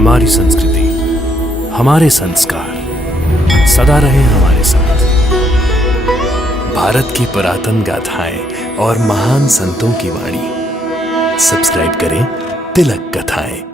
हमारी संस्कृति, हमारे संस्कार सदा रहे हमारे साथ। भारत की पुरातन गाथाएं और महान संतों की वाणी। सब्सक्राइब करें तिलक कथाएं।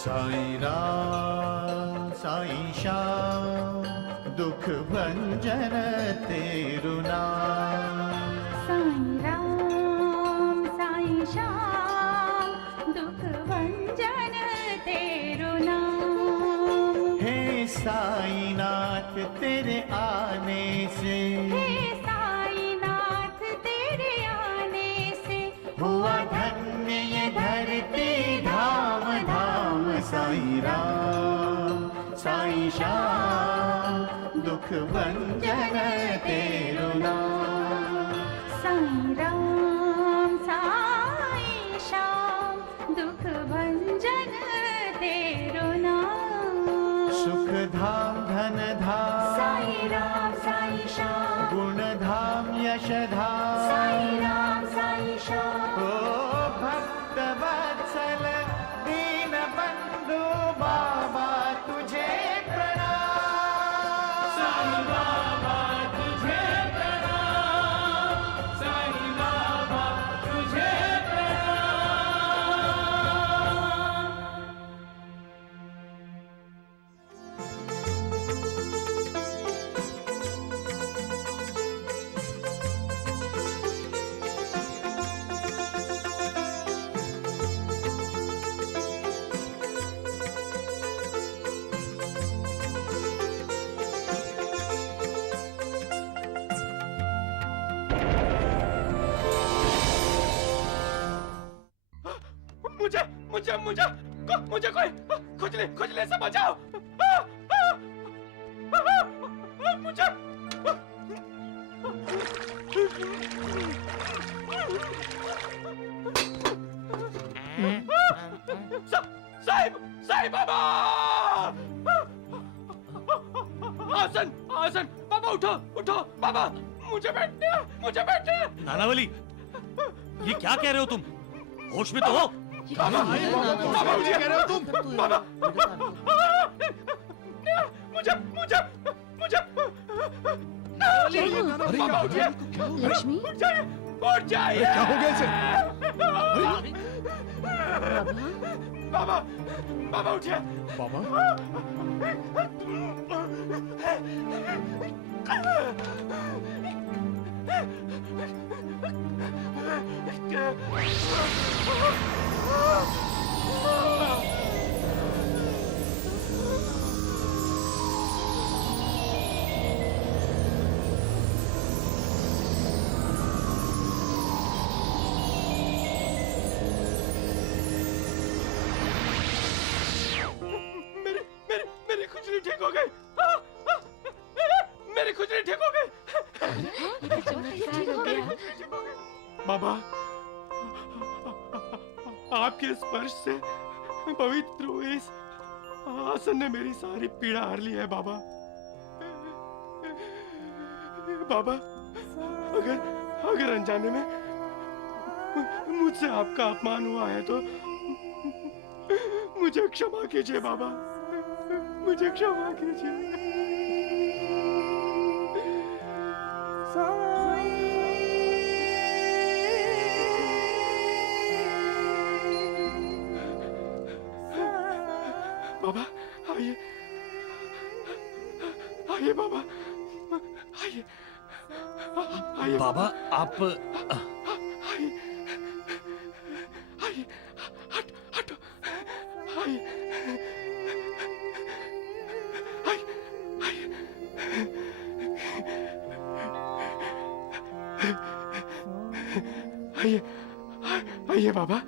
साईं राम साईं श्याम दुख भंजन तेरु नाम। साईं राम साईं श्याम दुख भंजन तेरु नाम। हे साईं नाथ तेरे आने से, हे साईं नाथ तेरे आने से हुआ धन्य ये धरती धाम धाम। साईं राम साईं श्याम दुख भंजन तेरु नाम। साईं राम साईं श्याम दुख भंजन तेरु नाम। सुख धाम धन धाम साईं राम साईं श्याम गुण धाम यश धाम। साईं राम साईं श्याम ओ भक्त वत्सल दीन बंधु बाबा तुझे प्रणाम। साईं बाबा तुझे प्रणाम। साईं बाबा तुझे प्रणाम। मुझे कोई खुजली से बचाओ। मुझे साईं बाबा। आसन बाबा, उठो बाबा, मुझे बैठने। नानावली, ये क्या कह रहे हो तुम? होश में तो हो? बाबा मुझे कह रहे हो तुम? बाबा मुझे बाबा उठिए। लक्ष्मी उठ जाइए। क्या हो गया इसे? बाबा उठिए। मेरी खुजली ठीक हो गई। मेरी खुजली ठीक हो गई। बाबा, आपके स्पर्श से पवित्र हुए इस आसन ने मेरी सारी पीड़ा हर ली है। बाबा अगर अनजाने में मुझसे आपका अपमान हुआ है तो मुझे क्षमा कीजिए बाबा, मुझे क्षमा कीजिए। बाबा आइए, बाबा आइए। बाबा आप आइए आइए बाबा।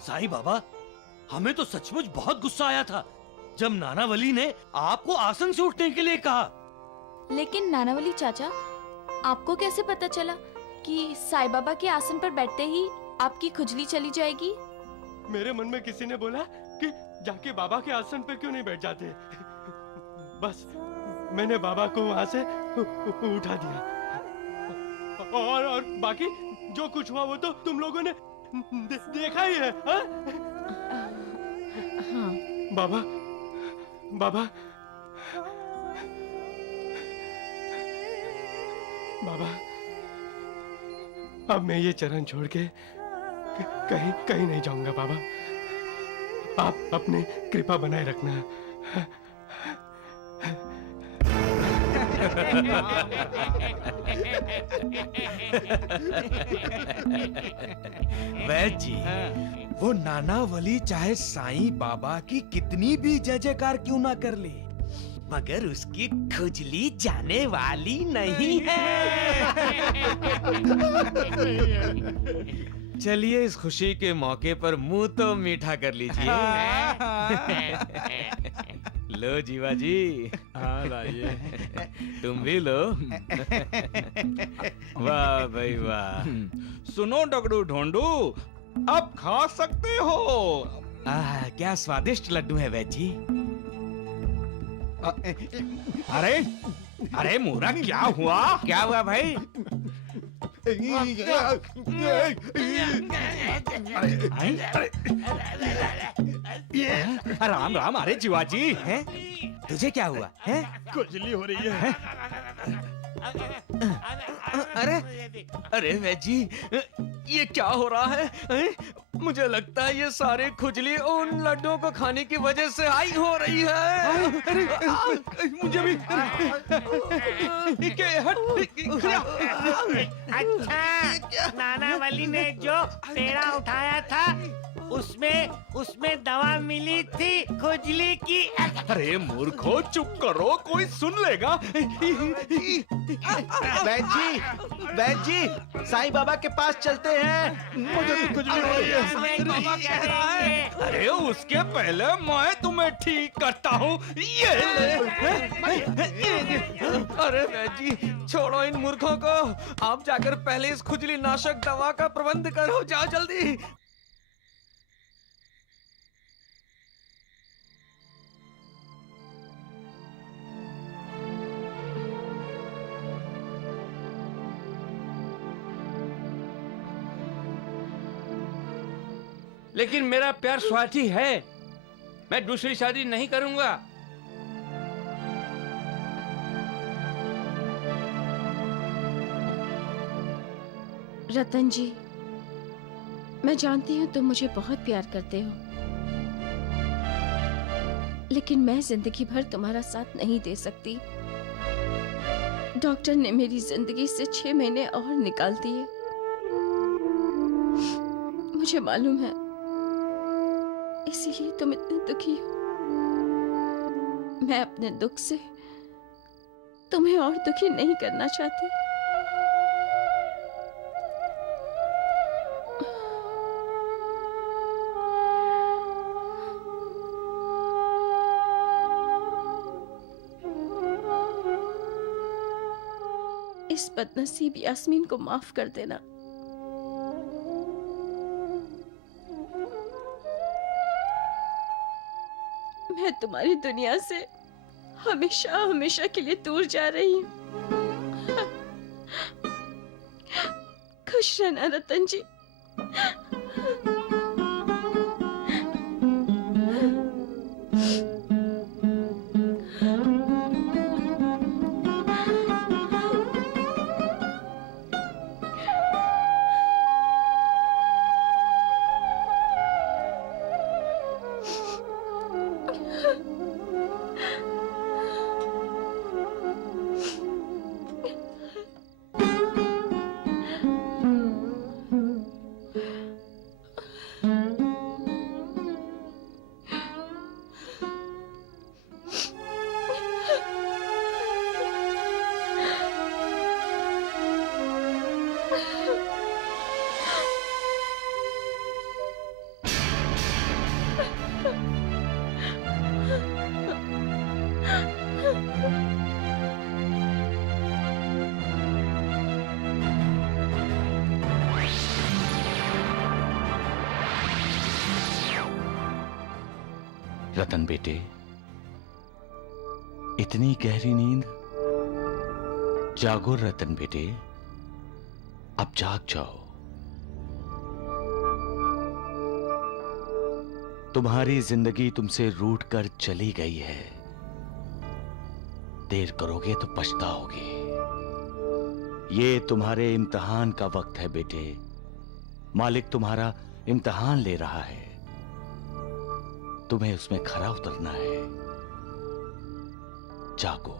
साईं बाबा, हमें तो सचमुच बहुत गुस्सा आया था जब नानावली ने आपको आसन से उठने के लिए कहा। लेकिन नानावली चाचा, आपको कैसे पता चला कि साईं बाबा के आसन पर बैठते ही आपकी खुजली चली जाएगी? मेरे मन में किसी ने बोला कि जाके बाबा के आसन पे क्यों नहीं बैठ जाते। बस मैंने बाबा को वहां से उठा दिया। और बाकी जो कुछ हुआ वो तो तुम लोगों ने देखा ही है। हाँ? हाँ। बाबा बाबा बाबा, अब मैं ये चरण छोड़ के कहीं कहीं नहीं जाऊंगा बाबा। आप अपनी कृपा बनाए रखना। वैद्य जी, वो नानावली चाहे साईं बाबा की कितनी भी जय जयकार क्यों ना कर ले, मगर उसकी खुजली जाने वाली नहीं है। चलिए इस खुशी के मौके पर मुंह तो मीठा कर लीजिए। लो जीवा जी। हाँ लाइए। तुम भी लो। वाह भाई वाह। सुनो डगडू ढोंडू, अब खा सकते हो। क्या स्वादिष्ट लड्डू है वैद्य जी। अरे अरे मोरा, क्या हुआ? क्या हुआ भाई? राम राम। अरे जीवाजी, हैं? तुझे क्या हुआ है? खुजली हो रही है। अरे अरे वैद्य जी, ये क्या हो रहा है? मुझे लगता है ये सारी खुजली उन लड्डुओं को खाने की वजह से आई हो रही है। अरे मुझे भी। अच्छा, नानावली ने जो पेड़ा उठाया था उसमें दवा मिली थी खुजली की। अरे मूर्खो, चुप करो, कोई सुन लेगा। वैद्य जी, साईं बाबा के पास चलते हैं। मुझे भी खुजली हो रही है। अरे उसके पहले मैं तुम्हें ठीक करता हूँ। ये अरे वैद्य जी, छोड़ो इन मूर्खों को। आप जाकर पहले इस खुजली नाशक दवा का प्रबंध करो। जाओ जल्दी। लेकिन मेरा प्यार स्वार्थी है। मैं दूसरी शादी नहीं करूंगा। रतन जी, मैं जानती हूँ तुम मुझे बहुत प्यार करते हो, लेकिन मैं जिंदगी भर तुम्हारा साथ नहीं दे सकती। डॉक्टर ने मेरी जिंदगी से 6 महीने और निकाल दिए। मुझे मालूम है, इसीलिए तुम इतने दुखी हो। मैं अपने दुख से तुम्हें और दुखी नहीं करना चाहती। इस बदनसीब यास्मीन को माफ कर देना। मैं तुम्हारी दुनिया से हमेशा हमेशा के लिए दूर जा रही हूँ। खुश रहना रतन जी। रतन बेटे, इतनी गहरी नींद? जागो रतन बेटे, अब जाग जाओ। तुम्हारी जिंदगी तुमसे रूठ कर चली गई है। देर करोगे तो पछताओगे। ये तुम्हारे इम्तिहान का वक्त है बेटे। मालिक तुम्हारा इम्तिहान ले रहा है। तुम्हें उसमें खरा उतरना है। जागो,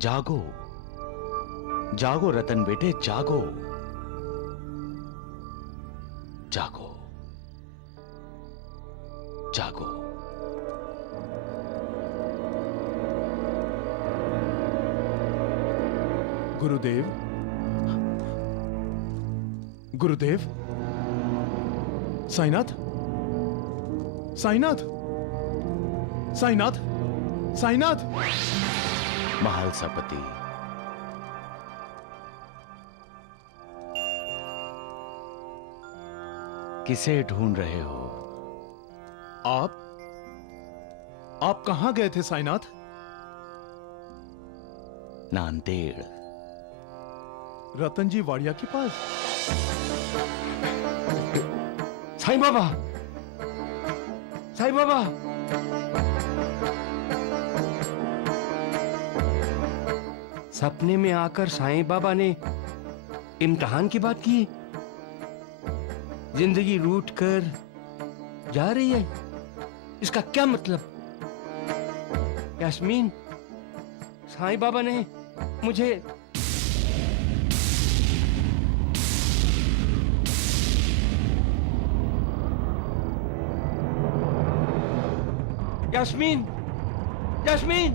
जागो, जागो रतन बेटे, जागो, जागो, जागो। गुरुदेव, गुरुदेव, साईनाथ, साईनाथ, साईनाथ, साईनाथ। महालसापति, किसे ढूंढ रहे हो? आप कहां गए थे साईनाथ? नांदेड़। रतन जी वाड़िया के पास? साईं बाबा, साईं बाबा। सपने में आकर साईं बाबा ने इम्तिहान की बात की। जिंदगी रूठ कर जा रही है, इसका क्या मतलब? यास्मीन, साईं बाबा ने मुझे यास्मीन, यास्मीन,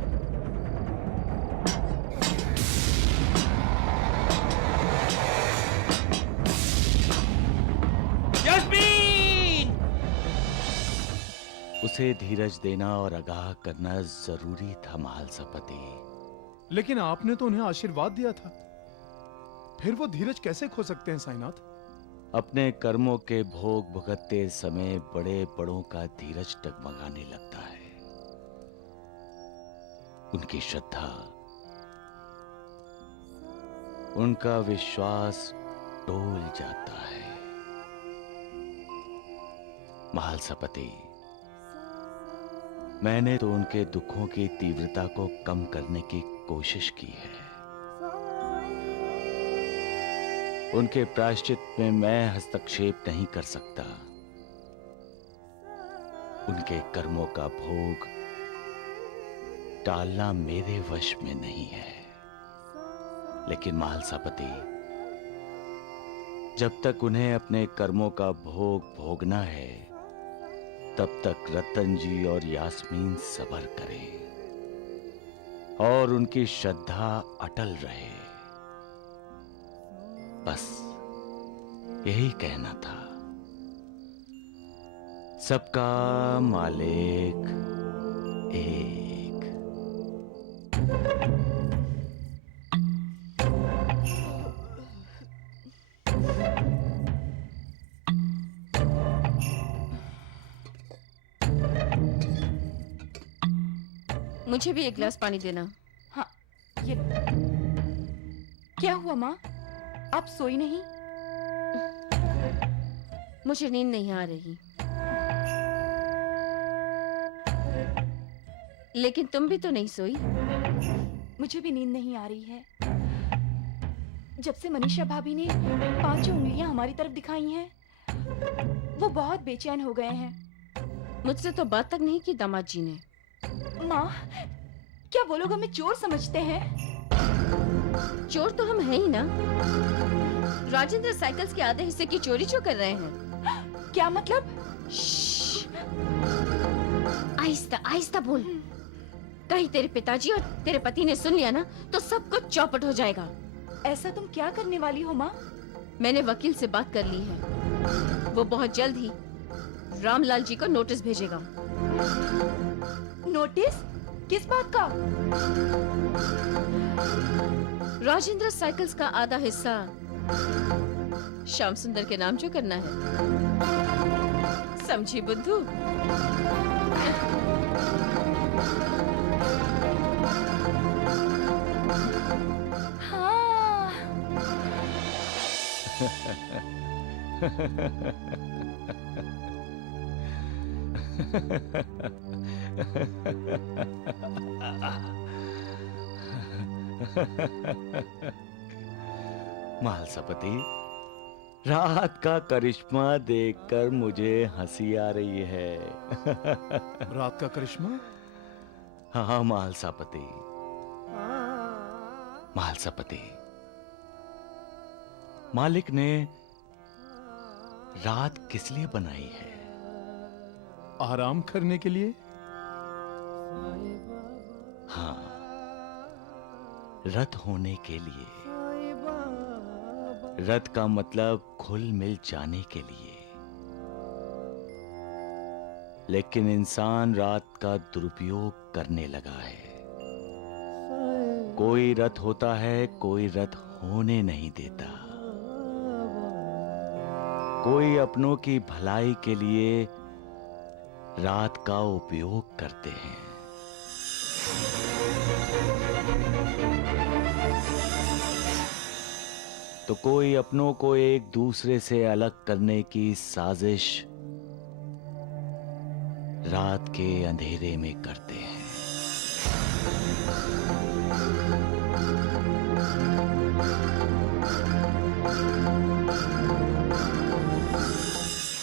यास्मीन। उसे धीरज देना और आगाह करना जरूरी था महालसापति। लेकिन आपने तो उन्हें आशीर्वाद दिया था। फिर वो धीरज कैसे खो सकते हैं साईनाथ? अपने कर्मों के भोग भुगतते समय बड़े बड़ों का धीरज डगमगाने लगता है। उनकी श्रद्धा, उनका विश्वास डोल जाता है। महालसापति, मैंने तो उनके दुखों की तीव्रता को कम करने की कोशिश की है। उनके प्रायश्चित में मैं हस्तक्षेप नहीं कर सकता। उनके कर्मों का भोग टालना मेरे वश में नहीं है। लेकिन महालसापति, जब तक उन्हें अपने कर्मों का भोग भोगना है, तब तक रतन जी और यास्मीन सब्र करें और उनकी श्रद्धा अटल रहे। बस यही कहना था। सबका मालिक एक। मुझे भी एक गिलास पानी देना। हाँ, ये क्या हुआ माँ? आप सोई नहीं? मुझे नींद नहीं आ रही। लेकिन तुम भी तो नहीं सोई। मुझे भी नींद नहीं आ रही है। जब से मनीषा भाभी ने 5 उंगलियां हमारी तरफ दिखाई हैं, वो बहुत बेचैन हो गए हैं। मुझसे तो बात तक नहीं की दामाद जी ने। माँ, क्या वो लोग हमें चोर समझते हैं? चोर तो हम हैं ही ना। राजेंद्र साइकिल्स के आधे हिस्से की चोरी जो कर रहे हैं। क्या मतलब? आहिस्ता आहिस्ता बोल। कहीं तेरे पिताजी और तेरे पति ने सुन लिया ना तो सब कुछ चौपट हो जाएगा। ऐसा तुम क्या करने वाली हो माँ? मैंने वकील से बात कर ली है। वो बहुत जल्द ही रामलाल जी को नोटिस भेजेगा। नोटिस? किस बात का? राजेंद्र साइकिल्स का आधा हिस्सा श्याम सुंदर के नाम जो करना है। समझी बुद्धू? हाँ। महालसापति, रात का करिश्मा देखकर मुझे हंसी आ रही है। रात का करिश्मा? हाँ महालसापति। महालसापति, मालिक ने रात किस लिए बनाई है? आराम करने के लिए? हाँ, रत होने के लिए। रत का मतलब घुल मिल जाने के लिए। लेकिन इंसान रात का दुरुपयोग करने लगा है। कोई रत होता है, कोई रत होने नहीं देता। कोई अपनों की भलाई के लिए रात का उपयोग करते हैं। तो कोई अपनों को एक दूसरे से अलग करने की साजिश रात के अंधेरे में करते हैं।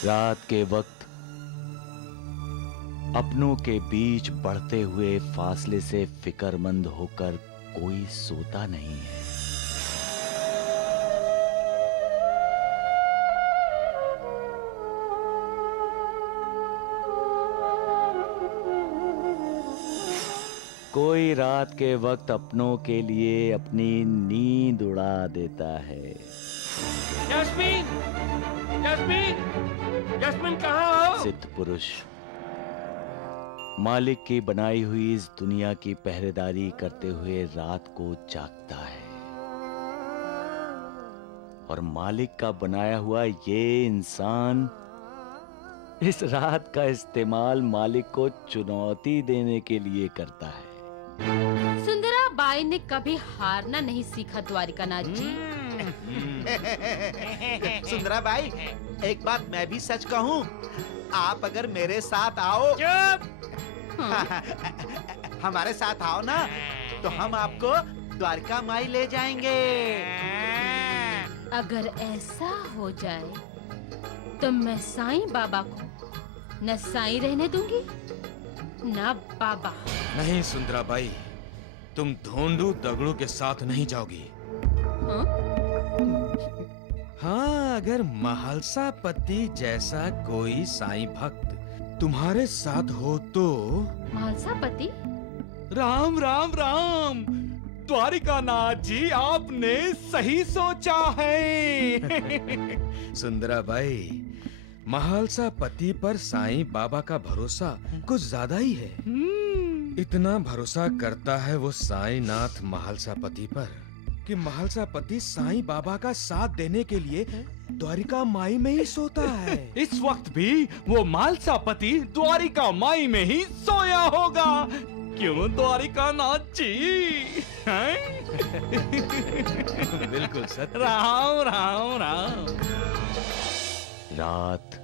रात के वक्त अपनों के बीच बढ़ते हुए फासले से फिक्रमंद होकर कोई सोता नहीं है। कोई रात के वक्त अपनों के लिए अपनी नींद उड़ा देता है। यास्मीन, यास्मीन, यास्मीन कहाँ हो? सिद्ध पुरुष मालिक की बनाई हुई इस दुनिया की पहरेदारी करते हुए रात को जागता है, और मालिक का बनाया हुआ ये इंसान इस रात का इस्तेमाल मालिक को चुनौती देने के लिए करता है। सुंदरा बाई ने कभी हारना नहीं सीखा द्वारिकानाथ जी। सुंदरा बाई, एक बात मैं भी सच कहूँ, आप अगर मेरे साथ आओ, हमारे साथ आओ ना, तो हम आपको द्वारका माई ले जाएंगे। अगर ऐसा हो जाए तो मैं साईं बाबा को न साईं रहने दूंगी न बाबा। नहीं सुंदराबाई, तुम ढोंडू दगड़ू के साथ नहीं जाओगी। हाँ? हाँ, अगर महालसा पति जैसा कोई साईं भक्त तुम्हारे साथ हो तो। महालसा पति? राम राम राम। द्वारिकानाथ जी, आपने सही सोचा है। सुंदराबाई, महालसा पति पर साईं बाबा का भरोसा कुछ ज्यादा ही है। इतना भरोसा करता है वो साईं नाथ महालसा पति पर कि महालसा पति साईं बाबा का साथ देने के लिए द्वारिका माई में ही सोता है। इस वक्त भी वो महालसा पति द्वारिका माई में ही सोया होगा। क्यों द्वारिकानाथ जी? बिल्कुल सत्य। राम राम राम। रात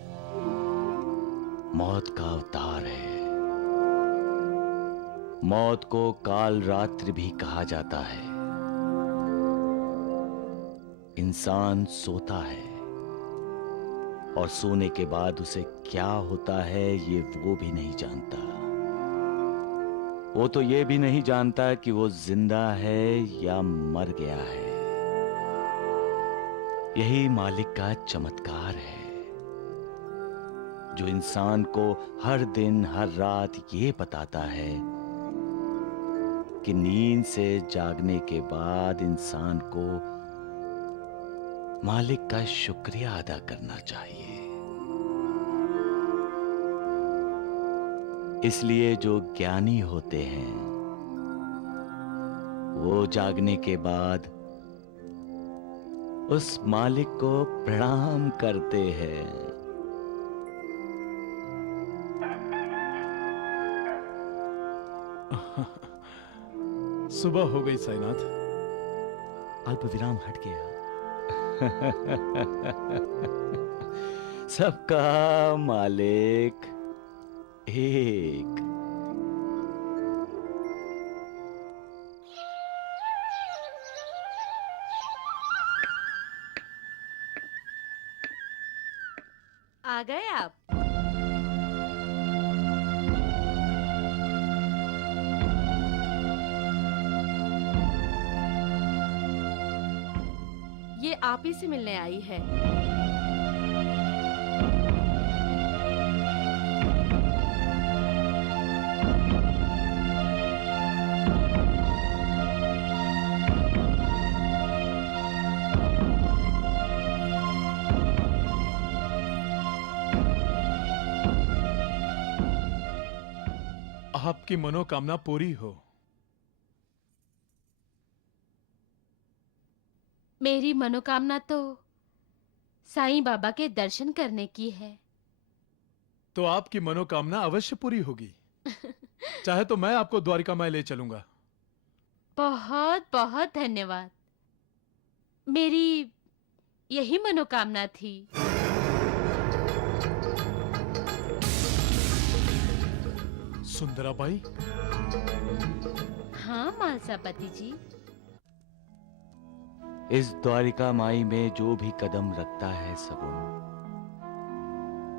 मौत का अवतार है। मौत को काल रात्रि भी कहा जाता है। इंसान सोता है और सोने के बाद उसे क्या होता है ये वो भी नहीं जानता। वो तो ये भी नहीं जानता कि वो जिंदा है या मर गया है। यही मालिक का चमत्कार है जो इंसान को हर दिन हर रात ये बताता है कि नींद से जागने के बाद इंसान को मालिक का शुक्रिया अदा करना चाहिए। इसलिए जो ज्ञानी होते हैं वो जागने के बाद उस मालिक को प्रणाम करते हैं। सुबह हो गई साईनाथ। अल्प विराम हट गया। सबका मालिक एक। आ गए आप? ये आप ही से मिलने आई है। आपकी मनोकामना पूरी हो। मेरी मनोकामना तो साईं बाबा के दर्शन करने की है। तो आपकी मनोकामना अवश्य पूरी होगी। चाहे तो मैं आपको द्वारिका माई ले चलूंगा। बहुत बहुत धन्यवाद। मेरी यही मनोकामना थी। सुंदराबाई। हाँ मालसापति जी। इस द्वारिका माई में जो भी कदम रखता है सगुन,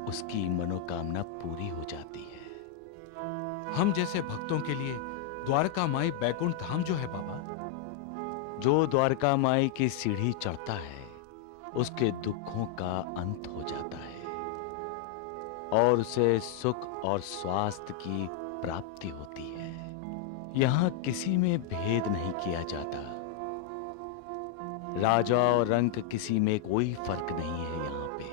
उसकी मनोकामना पूरी हो जाती है। हम जैसे भक्तों के लिए द्वारका माई बैकुंठ धाम जो है बाबा, जो द्वारका माई की सीढ़ी चढ़ता है उसके दुखों का अंत हो जाता है और उसे सुख और स्वास्थ्य की प्राप्ति होती है। यहां किसी में भेद नहीं किया जाता। राजा और रंक किसी में कोई फर्क नहीं है। यहाँ पे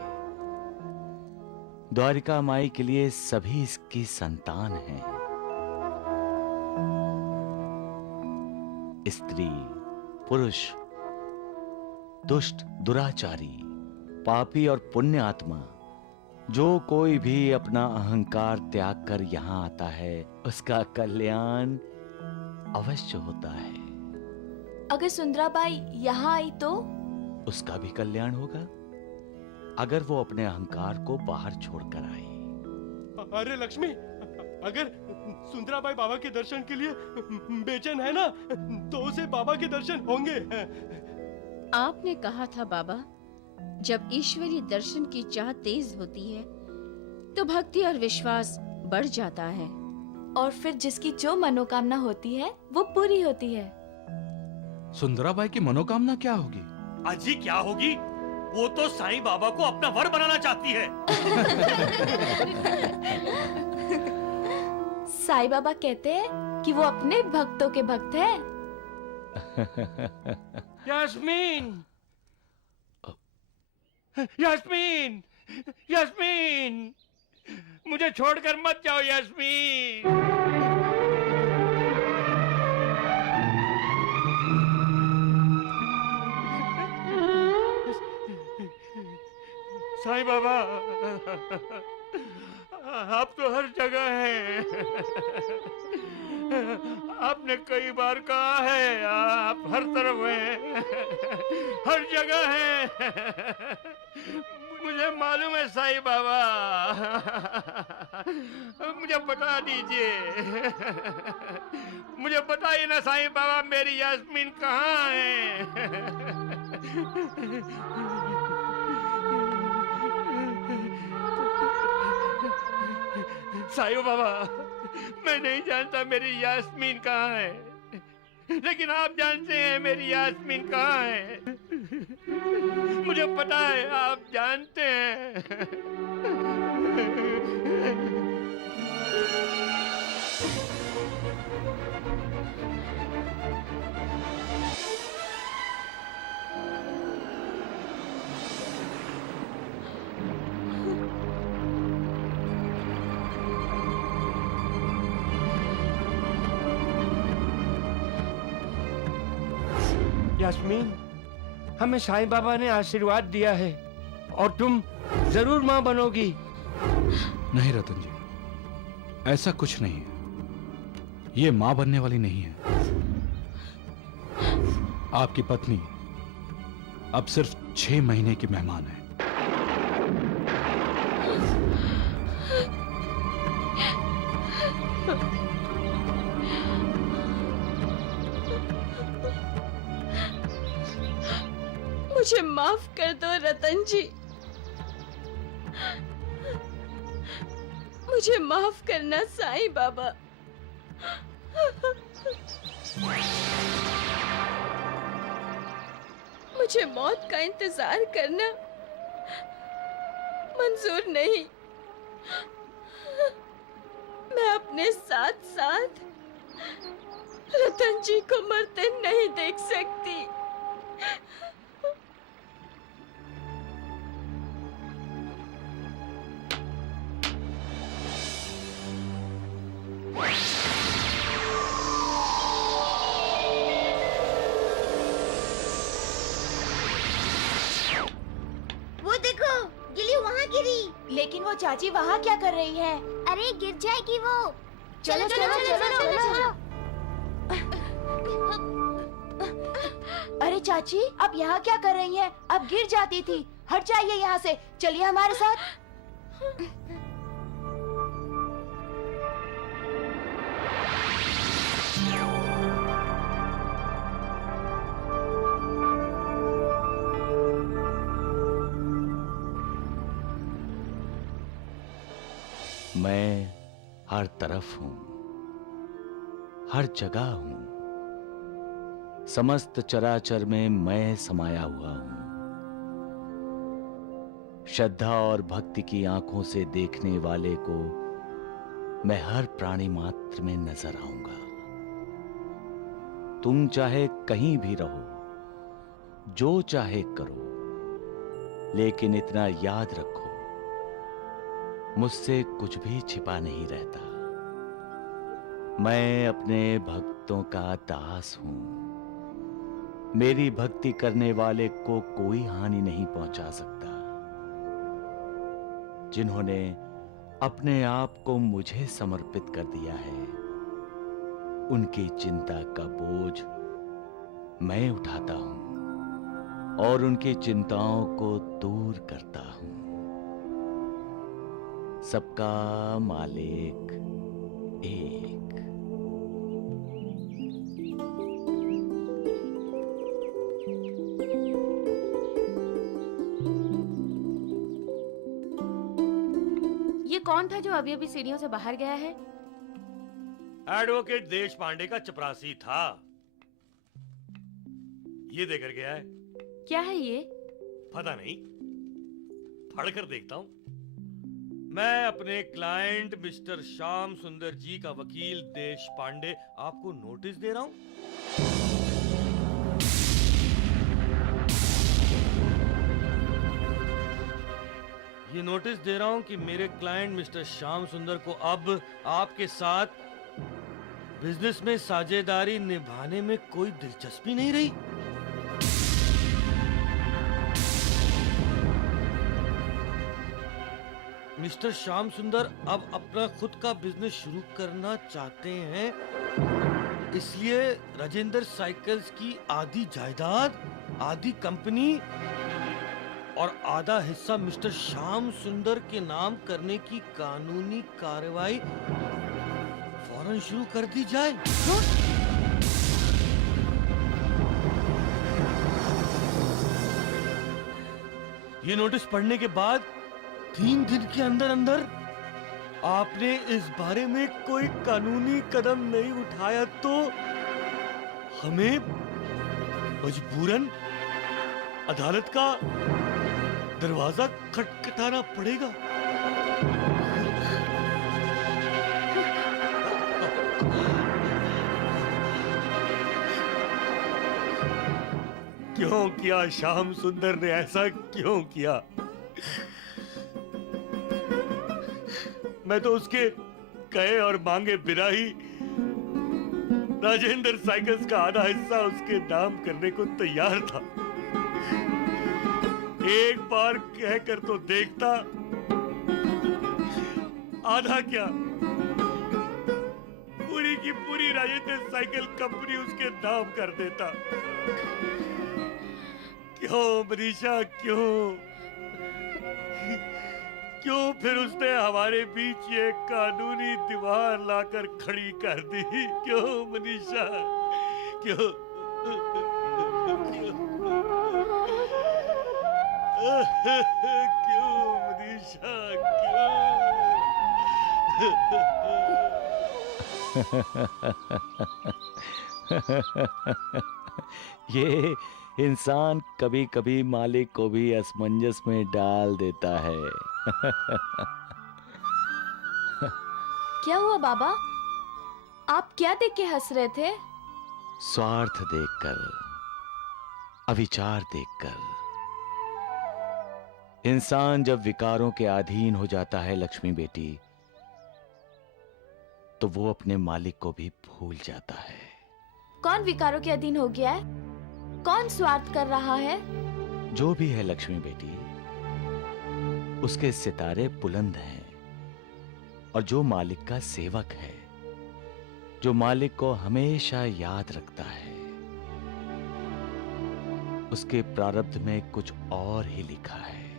द्वारिका माई के लिए सभी इसकी संतान हैं। स्त्री, पुरुष, दुष्ट, दुराचारी, पापी और पुण्य आत्मा, जो कोई भी अपना अहंकार त्याग कर यहाँ आता है उसका कल्याण अवश्य होता है। अगर सुंदराबाई यहाँ आई तो उसका भी कल्याण होगा अगर वो अपने अहंकार को बाहर छोड़कर आई। अरे लक्ष्मी, अगर सुंदराबाई बाबा के दर्शन के लिए बेचैन है ना, तो उसे बाबा के दर्शन होंगे। आपने कहा था बाबा, जब ईश्वरीय दर्शन की चाह तेज होती है तो भक्ति और विश्वास बढ़ जाता है और फिर जिसकी जो मनोकामना होती है वो पूरी होती है। सुंदराबाई की मनोकामना क्या होगी? अजी क्या होगी? वो तो साईं बाबा को अपना वर बनाना चाहती है। साईं बाबा कहते हैं कि वो अपने भक्तों के भक्त है। यास्मीन, यास्मीन, यास्मीन, मुझे छोड़कर मत जाओ यास्मीन। साईं बाबा, आप तो हर जगह हैं। आपने कई बार कहा है आप हर तरफ हैं, हर जगह हैं। मुझे मालूम है साईं बाबा, मुझे बता दीजिए, मुझे बताइए ना साईं बाबा, मेरी यास्मीन कहाँ है? साईं बाबा, मैं नहीं जानता मेरी यास्मीन कहाँ है, लेकिन आप जानते हैं मेरी यास्मीन कहाँ है। मुझे पता है आप जानते हैं। यास्मीन, हमें साईं बाबा ने आशीर्वाद दिया है और तुम जरूर मां बनोगी। नहीं रतन जी, ऐसा कुछ नहीं है। ये मां बनने वाली नहीं है। आपकी पत्नी अब सिर्फ 6 महीने की मेहमान है। मुझे माफ कर दो रतन जी, मुझे माफ करना साईं बाबा। मुझे मौत का इंतजार करना मंजूर नहीं। मैं अपने साथ साथ रतन जी को मरते नहीं देख सकती। वो देखो, गिली वहाँ गिरी। लेकिन वो चाची वहाँ क्या कर रही है? अरे गिर जाएगी वो। चलो चलो चलो चलो। अरे चाची, अब यहाँ क्या कर रही हैं? अब गिर जाती थी। हट जाइए यहाँ से, चलिए हमारे साथ। मैं हर तरफ हूं, हर जगह हूं, समस्त चराचर में मैं समाया हुआ हूं। श्रद्धा और भक्ति की आंखों से देखने वाले को मैं हर प्राणी मात्र में नजर आऊंगा। तुम चाहे कहीं भी रहो, जो चाहे करो, लेकिन इतना याद रखो, मुझसे कुछ भी छिपा नहीं रहता। मैं अपने भक्तों का दास हूं। मेरी भक्ति करने वाले को कोई हानि नहीं पहुंचा सकता। जिन्होंने अपने आप को मुझे समर्पित कर दिया है, उनकी चिंता का बोझ मैं उठाता हूं और उनकी चिंताओं को दूर करता हूं। सबका मालिक एक। ये कौन था जो अभी अभी सीढ़ियों से बाहर गया है? एडवोकेट देश पांडे का चपरासी था। ये देकर गया है। क्या है ये? पता नहीं, पढ़कर देखता हूं। मैं अपने क्लाइंट मिस्टर श्याम सुंदर जी का वकील देश पांडे आपको नोटिस दे रहा हूं। ये नोटिस दे रहा हूं कि मेरे क्लाइंट मिस्टर श्याम सुंदर को अब आपके साथ बिजनेस में साझेदारी निभाने में कोई दिलचस्पी नहीं रही। मिस्टर श्याम सुंदर अब अपना खुद का बिजनेस शुरू करना चाहते हैं, इसलिए राजेंद्र साइकिल्स की आधी जायदाद, आधी कंपनी और आधा हिस्सा मिस्टर श्याम सुंदर के नाम करने की कानूनी कार्रवाई फौरन शुरू कर दी जाए। ये नोटिस पढ़ने के बाद 3 दिन के अंदर अंदर आपने इस बारे में कोई कानूनी कदम नहीं उठाया तो हमें मजबूरन अदालत का दरवाजा खटखटाना पड़ेगा। क्यों किया श्याम सुंदर ने ऐसा क्यों किया? मैं तो उसके कहे और मांगे बिना ही राजेंद्र साइकिल्स का आधा हिस्सा उसके नाम करने को तैयार था। एक बार कहकर तो देखता, आधा क्या पूरी की पूरी राजेंद्र साइकिल कंपनी उसके नाम कर देता। क्यों मनीषा, क्यों फिर उसने हमारे बीच ये कानूनी दीवार लाकर खड़ी कर दी? क्यों मनीषा, क्यों? क्यों मनीषा, क्यों? ये इंसान कभी कभी मालिक को भी असमंजस में डाल देता है। क्या हुआ बाबा? आप क्या देख के हंस रहे थे? स्वार्थ देखकर, अविचार देखकर। इंसान जब विकारों के अधीन हो जाता है लक्ष्मी बेटी, तो वो अपने मालिक को भी भूल जाता है। कौन विकारों के अधीन हो गया है? कौन स्वार्थ कर रहा है? जो भी है लक्ष्मी बेटी, उसके सितारे बुलंद हैं और जो मालिक का सेवक है, जो मालिक को हमेशा याद रखता है, उसके प्रारब्ध में कुछ और ही लिखा है।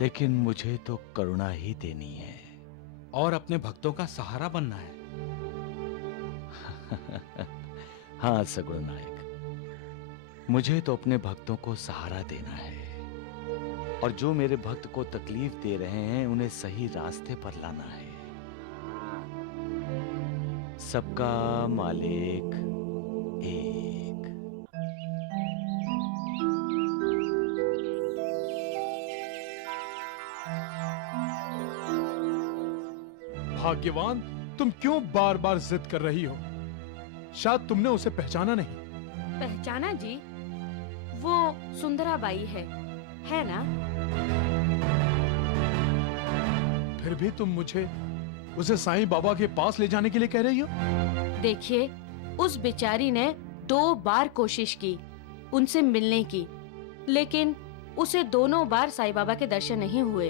लेकिन मुझे तो करुणा ही देनी है और अपने भक्तों का सहारा बनना है। हाँ सगुण नायक, मुझे तो अपने भक्तों को सहारा देना है और जो मेरे भक्त को तकलीफ दे रहे हैं उन्हें सही रास्ते पर लाना है। सबका मालिक एक। भाग्यवान, तुम क्यों बार बार जिद कर रही हो? शायद तुमने उसे पहचाना नहीं। पहचाना जी? वो सुंदराबाई है ना? फिर भी तुम मुझे उसे साईं बाबा के पास ले जाने के लिए कह रही हो? देखिए, उस बेचारी ने 2 बार कोशिश की उनसे मिलने की, लेकिन उसे दोनों बार साईं बाबा के दर्शन नहीं हुए।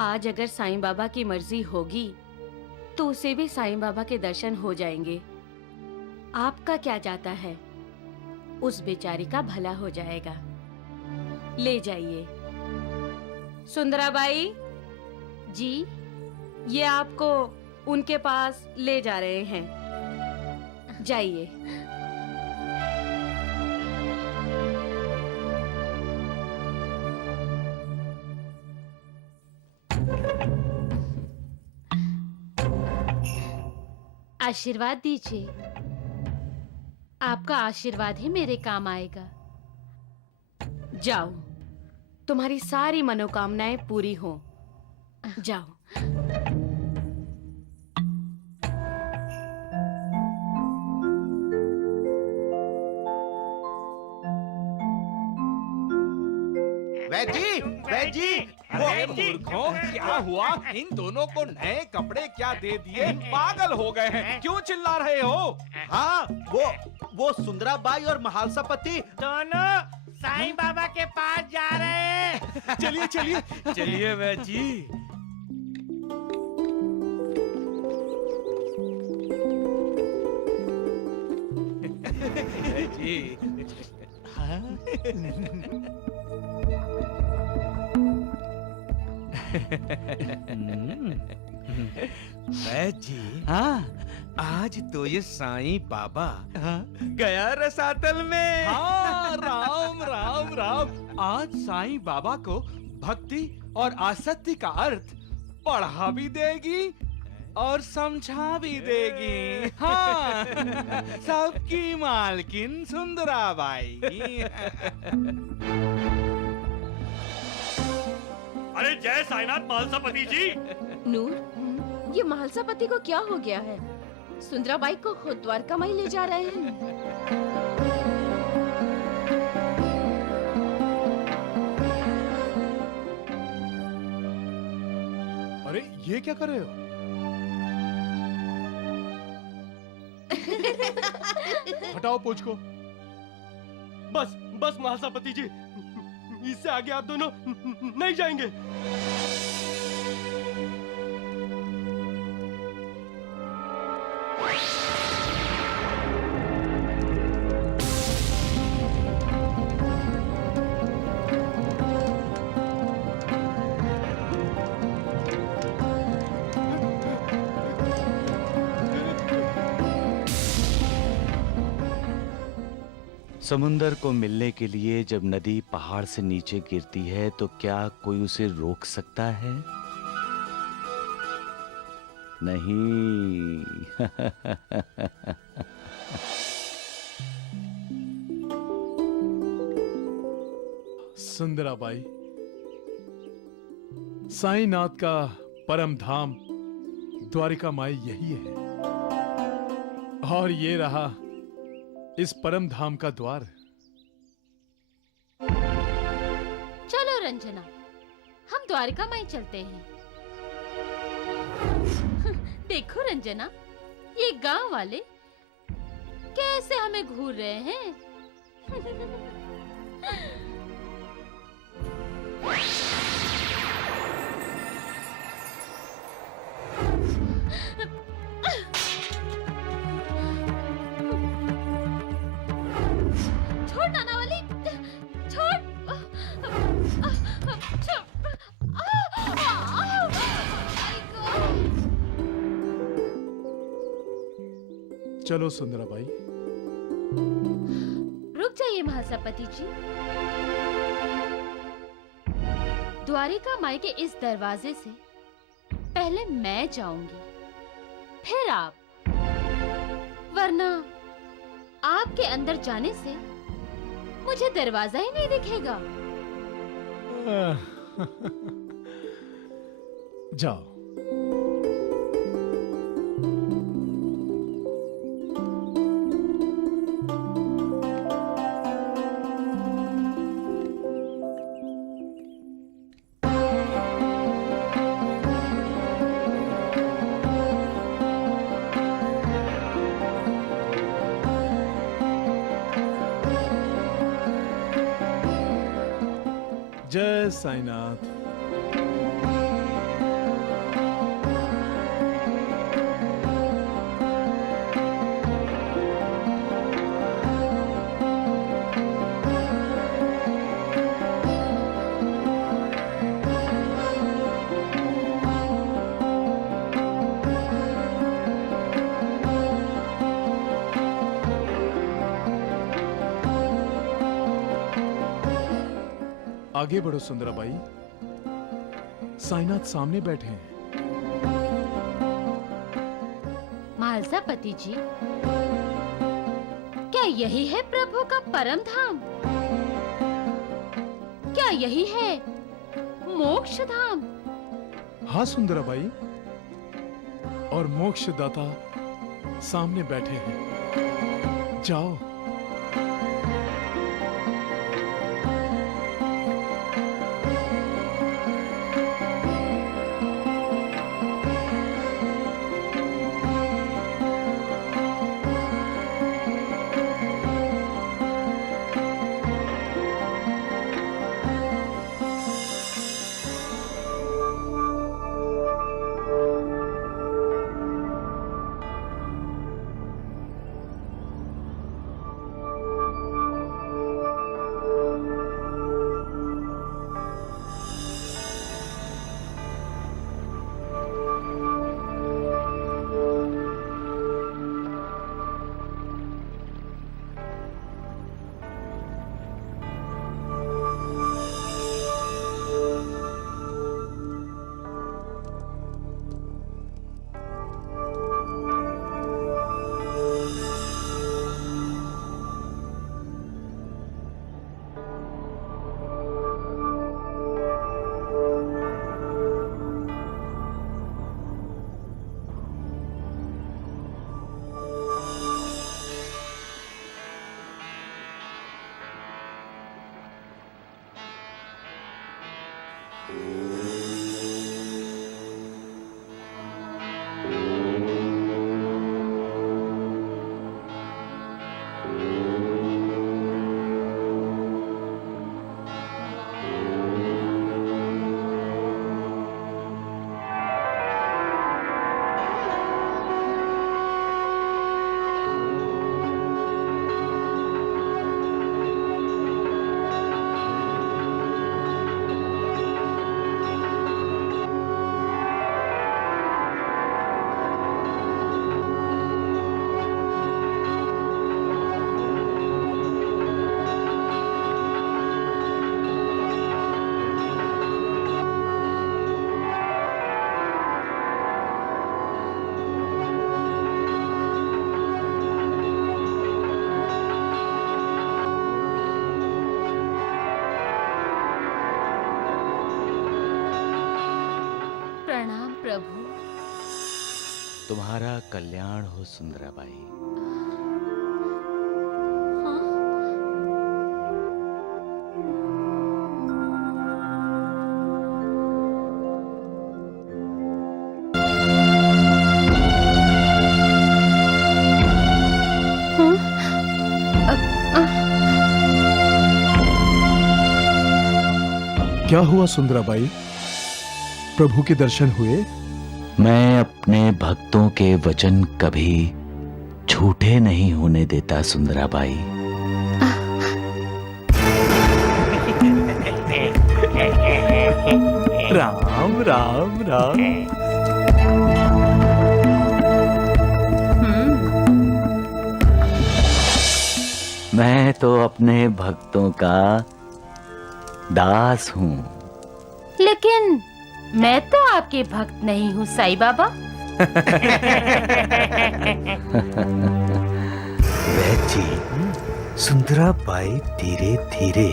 आज अगर साईं बाबा की मर्जी होगी तो उसे भी साईं बाबा के दर्शन हो जाएंगे। आपका क्या जाता है, उस बेचारी का भला हो जाएगा। ले जाइए। सुंदराबाई जी, ये आपको उनके पास ले जा रहे हैं, जाइए। आशीर्वाद दीजिए, आपका आशीर्वाद ही मेरे काम आएगा। जाओ, तुम्हारी सारी मनोकामनाएं पूरी हों। जाओ। वैजी, वैजी, अरे मूर्खों, क्या हुआ? इन दोनों को नए कपड़े क्या दे दिए? पागल हो गए हैं। क्यों चिल्ला रहे हो? हाँ, वो सुंदराबाई और महालसापति दोनों साईं बाबा के पास जा रहे हैं। चलिए चलिए चलिए वैजी। वैजी। वैजी, हाँ, आज तो ये साईं बाबा गया रसातल में। हाँ, राम राम राम। आज साईं बाबा को भक्ति और आसक्ति का अर्थ पढ़ा भी देगी और समझा भी देगी। हाँ, सबकी मालकिन सुंदराबाई। अरे जय साईनाथ महालसापति जी। नूर, ये महालसापति को क्या हो गया है? सुंदराबाई को खुद द्वारका माई ले जा रहे हैं। अरे ये क्या कर रहे हो? हटाओ पूछ को। बस बस महालसापति जी, इससे आगे आप दोनों नहीं जाएंगे। समुंदर को मिलने के लिए जब नदी पहाड़ से नीचे गिरती है तो क्या कोई उसे रोक सकता है? नहीं। सुंदराबाई, साईनाथ का परम धाम द्वारिका माई यही है, और ये रहा इस परम धाम का द्वार। चलो रंजना, हम द्वारिका माई चलते हैं। देखो रंजना, ये गांव वाले कैसे हमें घूर रहे हैं। छोड़ नानावली, छोड़। चलो सुंदराबाई। रुक जाइए महालसापति जी। द्वारिका माई के इस दरवाजे से पहले मैं जाऊंगी, फिर आप, वरना आपके अंदर जाने से मुझे दरवाजा ही नहीं दिखेगा। जाओ। जय साईनाथ। आगे बढ़ो सुंदराबाई, साईनाथ सामने बैठे हैं। महालसापति जी, क्या यही है प्रभु का परम धाम? क्या क्या यही है मोक्ष धाम? हाँ सुंदराबाई, और मोक्षदाता सामने बैठे हैं। जाओ। प्रणाम प्रभु। तुम्हारा कल्याण हो सुंदराबाई। क्या हुआ सुंदराबाई? प्रभु के दर्शन हुए? मैं अपने भक्तों के वचन कभी झूठे नहीं होने देता सुंदराबाई। राम राम राम। मैं तो अपने भक्तों का दास हूँ। लेकिन मैं तो आपके भक्त नहीं हूँ साईं बाबा। जी, सुंदराबाई धीरे धीरे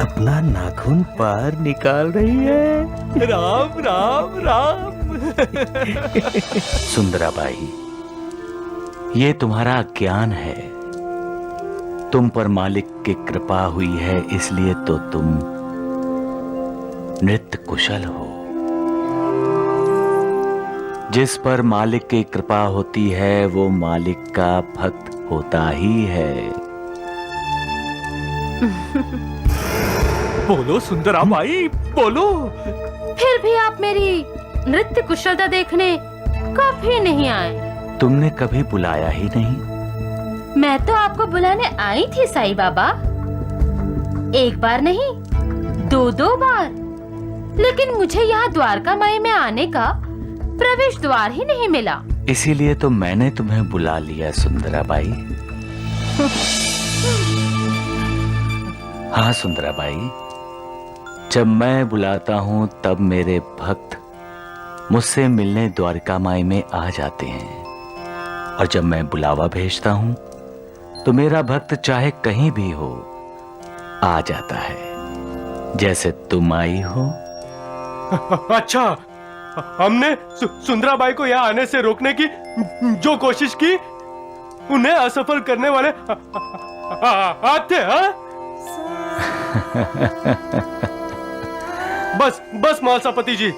अपना नाखून बाहर निकाल रही है। राम राम राम। सुंदराबाई, ये तुम्हारा ज्ञान है। तुम पर मालिक की कृपा हुई है, इसलिए तो तुम नृत्य कुशल हो। जिस पर मालिक की कृपा होती है वो मालिक का भक्त होता ही है। बोलो सुंदराबाई, बोलो। फिर भी आप मेरी नृत्य कुशलता देखने कभी नहीं आए। तुमने कभी बुलाया ही नहीं। मैं तो आपको बुलाने आई थी साईं बाबा, एक बार नहीं 2-2 बार। लेकिन मुझे यहाँ द्वारका माई में आने का प्रवेश द्वार ही नहीं मिला। इसीलिए तो मैंने तुम्हें बुला लिया सुंदराबाई। हाँ सुंदराबाई, जब मैं बुलाता हूँ तब मेरे भक्त मुझसे मिलने द्वारका माई में आ जाते हैं, और जब मैं बुलावा भेजता हूँ तो मेरा भक्त चाहे कहीं भी हो आ जाता है। जैसे तुम आई हो। अच्छा, हमने सुंदराबाई को यहाँ आने से रोकने की जो कोशिश की, उन्हें असफल करने वाले आप थे, हाँ? बस बस महालसापति जी,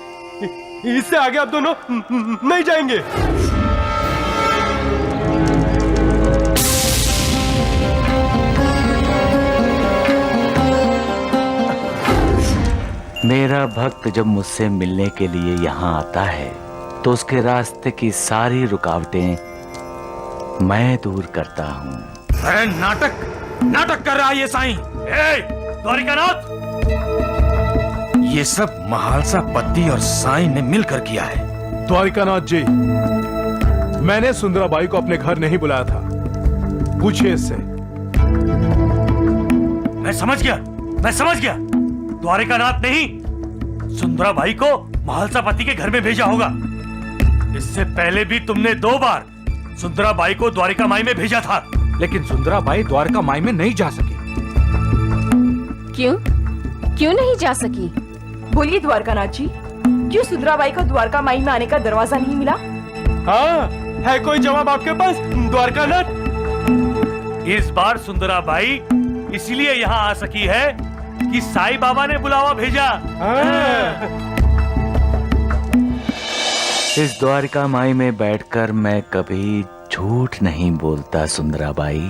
इससे आगे आप दोनों नहीं जाएंगे। मेरा भक्त जब मुझसे मिलने के लिए यहाँ आता है तो उसके रास्ते की सारी रुकावटें मैं दूर करता हूँ। अरे नाटक कर रहा है ये साईं। द्वारिकानाथ, ये सब महालसा पति और साईं ने मिलकर किया है। द्वारिकानाथ जी, मैंने सुंदराबाई को अपने घर नहीं बुलाया था, पूछिए इससे। मैं समझ गया। द्वारिकानाथ ने ही सुंदराबाई को महालसा पति के घर में भेजा होगा। इससे पहले भी तुमने 2 बार सुंदराबाई को द्वारिका माई में भेजा था, लेकिन सुंदराबाई द्वारका माई में नहीं जा सकी। क्यों नहीं जा सकी? बोलिए द्वारकानाथ जी, क्यों सुंदराबाई को द्वारका माई में आने का दरवाजा नहीं मिला? हाँ, है कोई जवाब आपके पास द्वारकानाथ? इस बार सुंदराबाई इसलिए यहाँ आ सकी है कि साईं बाबा ने बुलावा भेजा। इस द्वारका माई में बैठकर मैं कभी झूठ नहीं बोलता सुंदराबाई।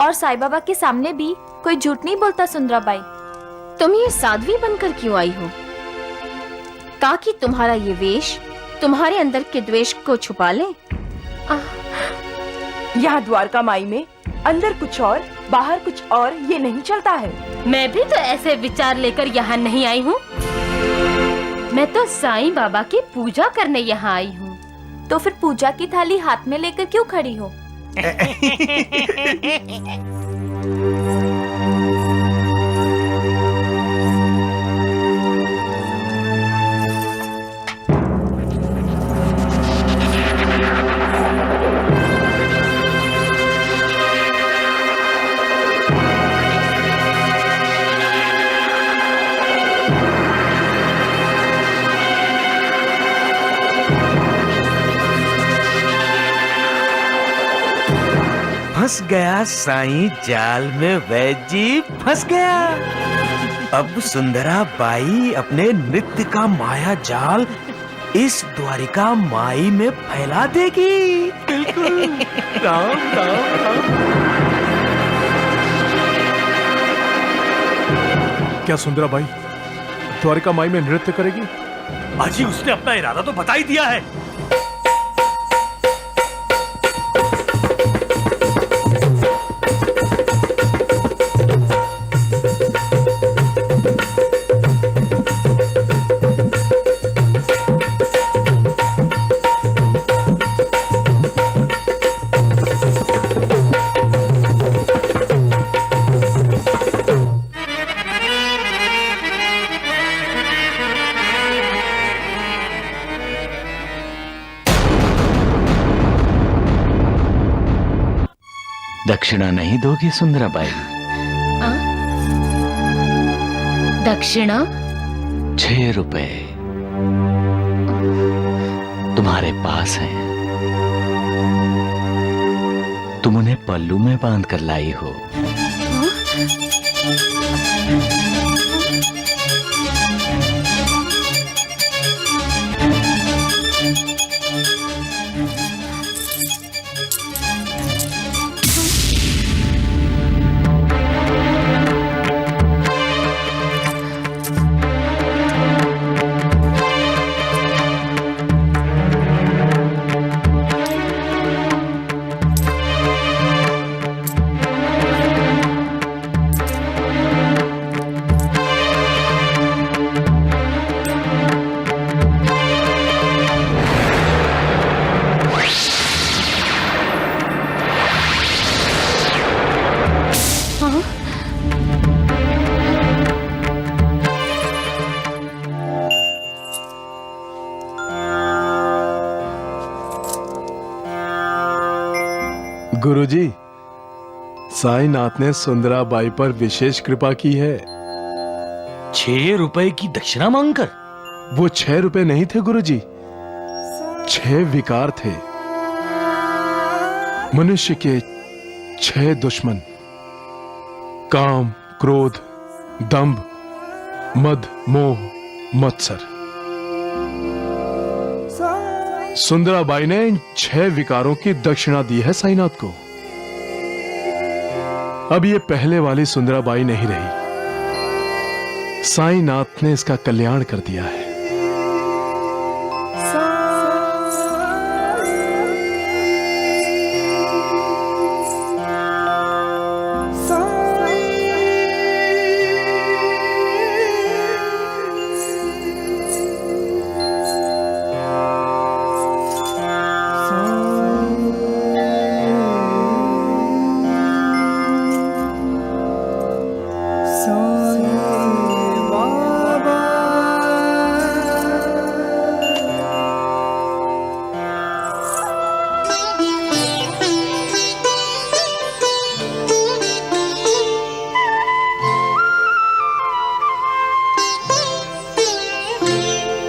और साईं बाबा के सामने भी कोई झूठ नहीं बोलता सुंदराबाई। तुम ये साध्वी बनकर क्यों आई हो? ताकि तुम्हारा ये वेश तुम्हारे अंदर के द्वेष को छुपा ले। यहाँ द्वारका माई में अंदर कुछ और बाहर कुछ और, ये नहीं चलता है। मैं भी तो ऐसे विचार लेकर यहाँ नहीं आई हूँ। मैं तो साईं बाबा की पूजा करने यहाँ आई हूँ। तो फिर पूजा की थाली हाथ में लेकर क्यों खड़ी हो? फंस गया साईं जाल में, वैजी फंस गया। अब सुंदराबाई अपने नृत्य का माया जाल इस द्वारिका माई में फैला देगी। बिल्कुल। राम राम राम। क्या सुंदराबाई द्वारिका माई में नृत्य करेगी? अजी, उसने अपना इरादा तो बता ही दिया है। दक्षिणा नहीं दोगी सुंदराबाई? दक्षिणा? 6 रुपए तुम्हारे पास हैं। तुम उन्हें पल्लू में बांध कर लाई हो। गुरुजी, साईनाथ ने सुंदराबाई पर विशेष कृपा की है। 6 रुपए की दक्षिणा मांगकर? वो 6 रुपए नहीं थे गुरुजी, 6 विकार थे। मनुष्य के 6 दुश्मन, काम, क्रोध, दंभ, मद, मोह, मत्सर। सुंदराबाई ने इन 6 विकारों की दक्षिणा दी है साईनाथ को। अब ये पहले वाली सुंदराबाई नहीं रही, साईनाथ ने इसका कल्याण कर दिया है।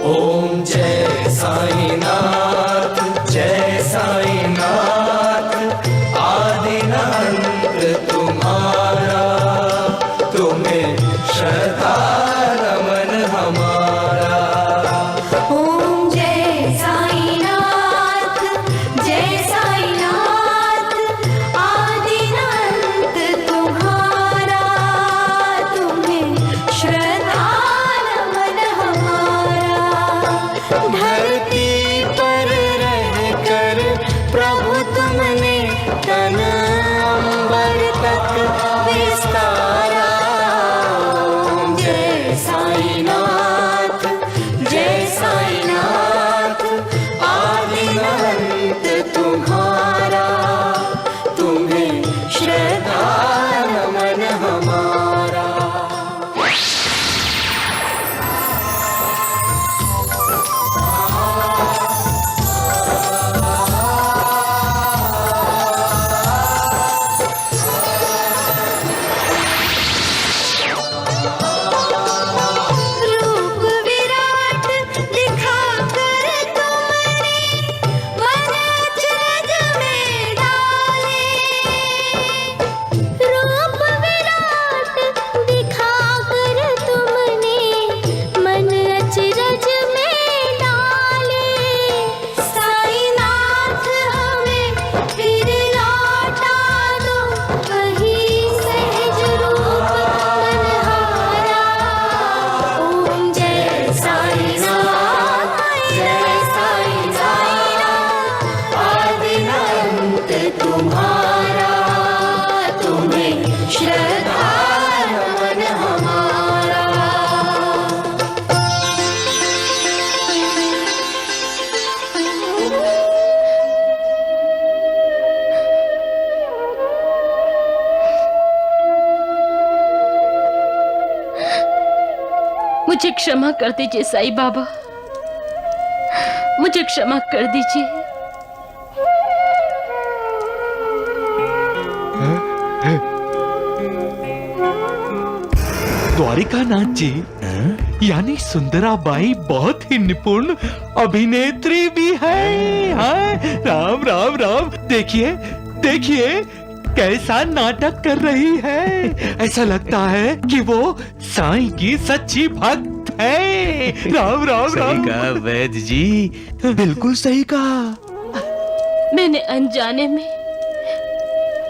ओम जय साईनाथ, जय साईनाथ, आदिनाथ तुम्हारा, तुम्हें श्रद्धा नमन हमारा। ओम जय साईनाथ, जय साईनाथ, आदिनाथ तुम्हारा, तुम्हें श्रद्धा नमन हमारा। धरती पर रहकर प्रभु तुमने तन अंबर तक विस्तारा। ओम जय साईनाथ, जय साईनाथ, आदिनाथ तुम्हारा, तुम्हें श्रद्धा नमन हमारा। रूप विराट दिखाकर तुमने मन अचरज में डाले। रूप विराट दिखाकर तुमने मन अचरज में डाले। साईनाथ हमें फिर लौटा दो वही सहज रूप मनहारा। ओम जय साईनाथ, जय साईनाथ, आदिनाथ तुम्हारा, तुम्हें श्रद्धा नमन हमारा। मुझे क्षमा कर दीजिए साईं बाबा, मुझे क्षमा कर दीजिए। द्वारिकानाथ जी, यानी सुंदराबाई बहुत ही निपुण अभिनेत्री भी है। हाँ? राम राम राम, देखिए देखिए कैसा नाटक कर रही है। ऐसा लगता है कि वो साईं की सच्ची भक्त है। राम राम राम। सही कहा वैद्य जी, बिल्कुल सही कहा। मैंने अनजाने में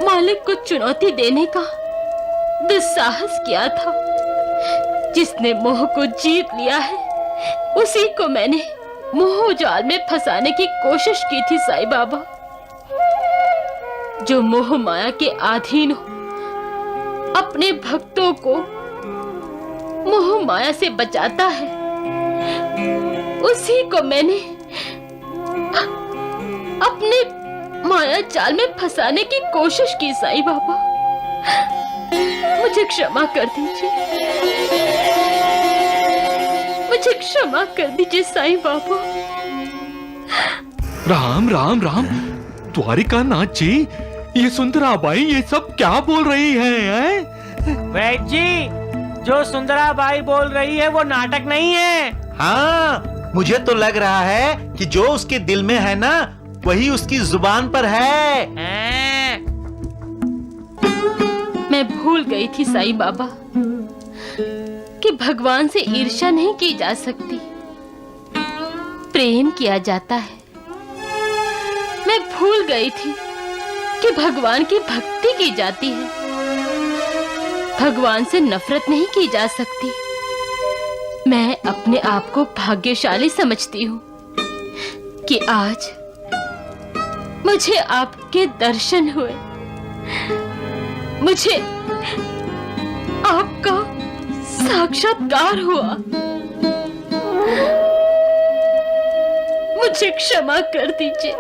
मालिक को चुनौती देने का दुस्साहस किया था। जिसने मोह को जीत लिया है उसी को मैंने मोह जाल में फंसाने की कोशिश की थी साईं बाबा। जो मोह माया के अधीन हो, अपने भक्तों को मोह माया से बचाता है, उसी को मैंने अपने माया जाल में फंसाने की कोशिश की साईं बाबा। मुझे क्षमा कर दीजिए, मुझे क्षमा कर दीजिए साईं बाबा। राम राम राम। द्वारिकानाथ जी, ये सुंदराबाई ये सब क्या बोल रही है? वैद्य जी, जो सुंदराबाई बोल रही है वो नाटक नहीं है। हाँ, मुझे तो लग रहा है कि जो उसके दिल में है ना वही उसकी जुबान पर है। मैं भूल गई थी साईं बाबा कि भगवान से ईर्ष्या नहीं की जा सकती, प्रेम किया जाता है। मैं भूल गई थी कि भगवान की भक्ति की जाती है, भगवान से नफरत नहीं की जा सकती। मैं अपने आप को भाग्यशाली समझती हूँ कि आज मुझे आपके दर्शन हुए, मुझे आपका साक्षात्कार हुआ। मुझे क्षमा कर दीजिए,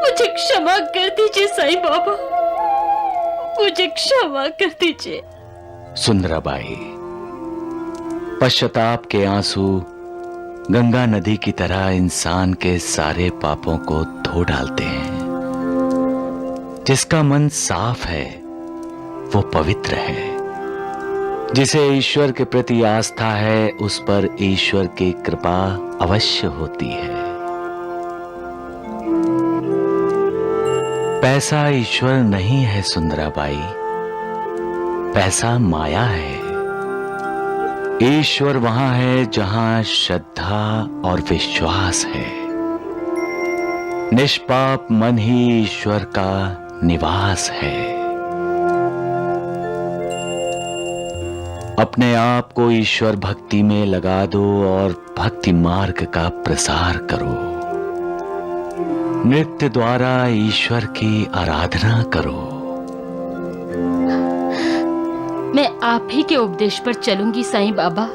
मुझे क्षमा कर दीजिए साईं बाबा, मुझे क्षमा कर दीजिए। सुंदराबाई, पश्चाताप के आंसू गंगा नदी की तरह इंसान के सारे पापों को धो डालते हैं। जिसका मन साफ है वो पवित्र है। जिसे ईश्वर के प्रति आस्था है उस पर ईश्वर की कृपा अवश्य होती है। पैसा ईश्वर नहीं है सुंदराबाई, पैसा माया है। ईश्वर वहां है जहां श्रद्धा और विश्वास है। निष्पाप मन ही ईश्वर का निवास है। अपने आप को ईश्वर भक्ति में लगा दो और भक्ति मार्ग का प्रसार करो। नृत्य द्वारा ईश्वर की आराधना करो। मैं आप ही के उपदेश पर चलूंगी साईं बाबा,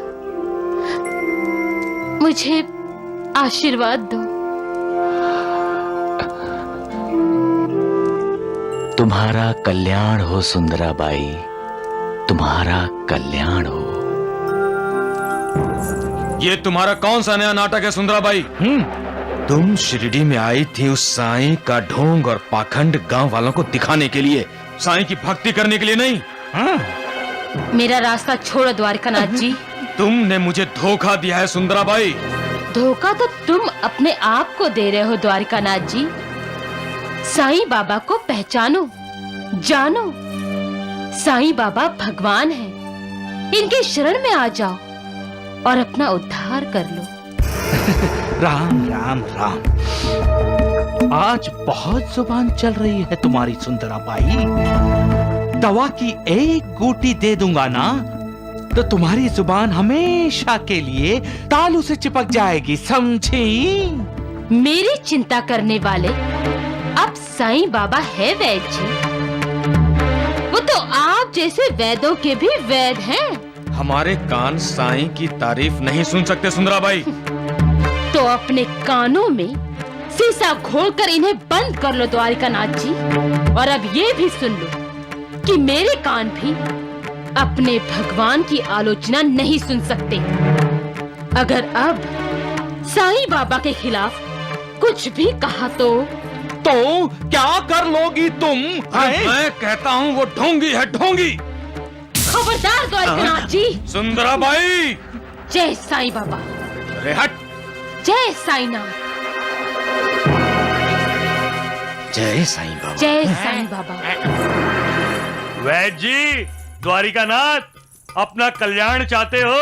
मुझे आशीर्वाद दो। तुम्हारा कल्याण हो सुंदराबाई, तुम्हारा कल्याण हो। ये तुम्हारा कौन सा नया नाटक है सुंदराबाई? तुम शिरडी में आई थी उस साईं का ढोंग और पाखंड गांव वालों को दिखाने के लिए, साईं की भक्ति करने के लिए नहीं। मेरा रास्ता छोड़ो द्वारकानाथ जी। तुमने मुझे धोखा दिया है सुंदराबाई। धोखा तो तुम अपने आप को दे रहे हो द्वारकानाथ जी। साईं बाबा को पहचानो, जानो। साईं बाबा भगवान हैं, इनके शरण में आ जाओ और अपना उद्धार कर लो। राम राम राम। आज बहुत जुबान चल रही है तुम्हारी सुंदराबाई। दवा की एक गोटी दे दूंगा ना तो तुम्हारी जुबान हमेशा के लिए तालू से चिपक जाएगी, समझी? मेरी चिंता करने वाले अब साईं बाबा है वैद्य जी। वो तो आप जैसे वैद्यों के भी वैद हैं। हमारे कान साईं की तारीफ नहीं सुन सकते सुंदराबाई। तो अपने कानों में शीशा खोलकर इन्हें बंद कर लो द्वारकानाथ जी। और अब ये भी सुन लो कि मेरे कान भी अपने भगवान की आलोचना नहीं सुन सकते। अगर अब साईं बाबा के खिलाफ कुछ भी कहा तो क्या कर लोगी तुम? मैं कहता हूँ वो ढोंगी है, ढोंगी। खबरदार द्वारकानाथ जी। सुंदराबाई। जय साईं बाबा। अरे हट। जय साईनाथ। जय साईं बाबा। जय साईं बाबा। वैद्य जी, द्वारिकानाथ, अपना कल्याण चाहते हो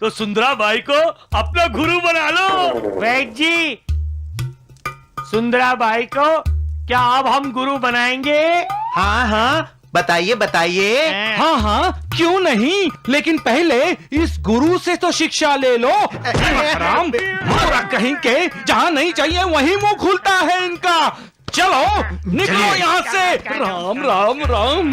तो सुंदराबाई को अपना गुरु बना लो। वैद्य जी, सुंदराबाई को क्या अब हम गुरु बनाएंगे? हाँ हाँ, बताइए बताइए। हाँ हाँ, क्यों नहीं, लेकिन पहले इस गुरु से तो शिक्षा ले लो। राम मारा कहीं के, जहाँ नहीं चाहिए वहीं मुंह खुलता है इनका। चलो निकलो यहाँ से। राम राम राम।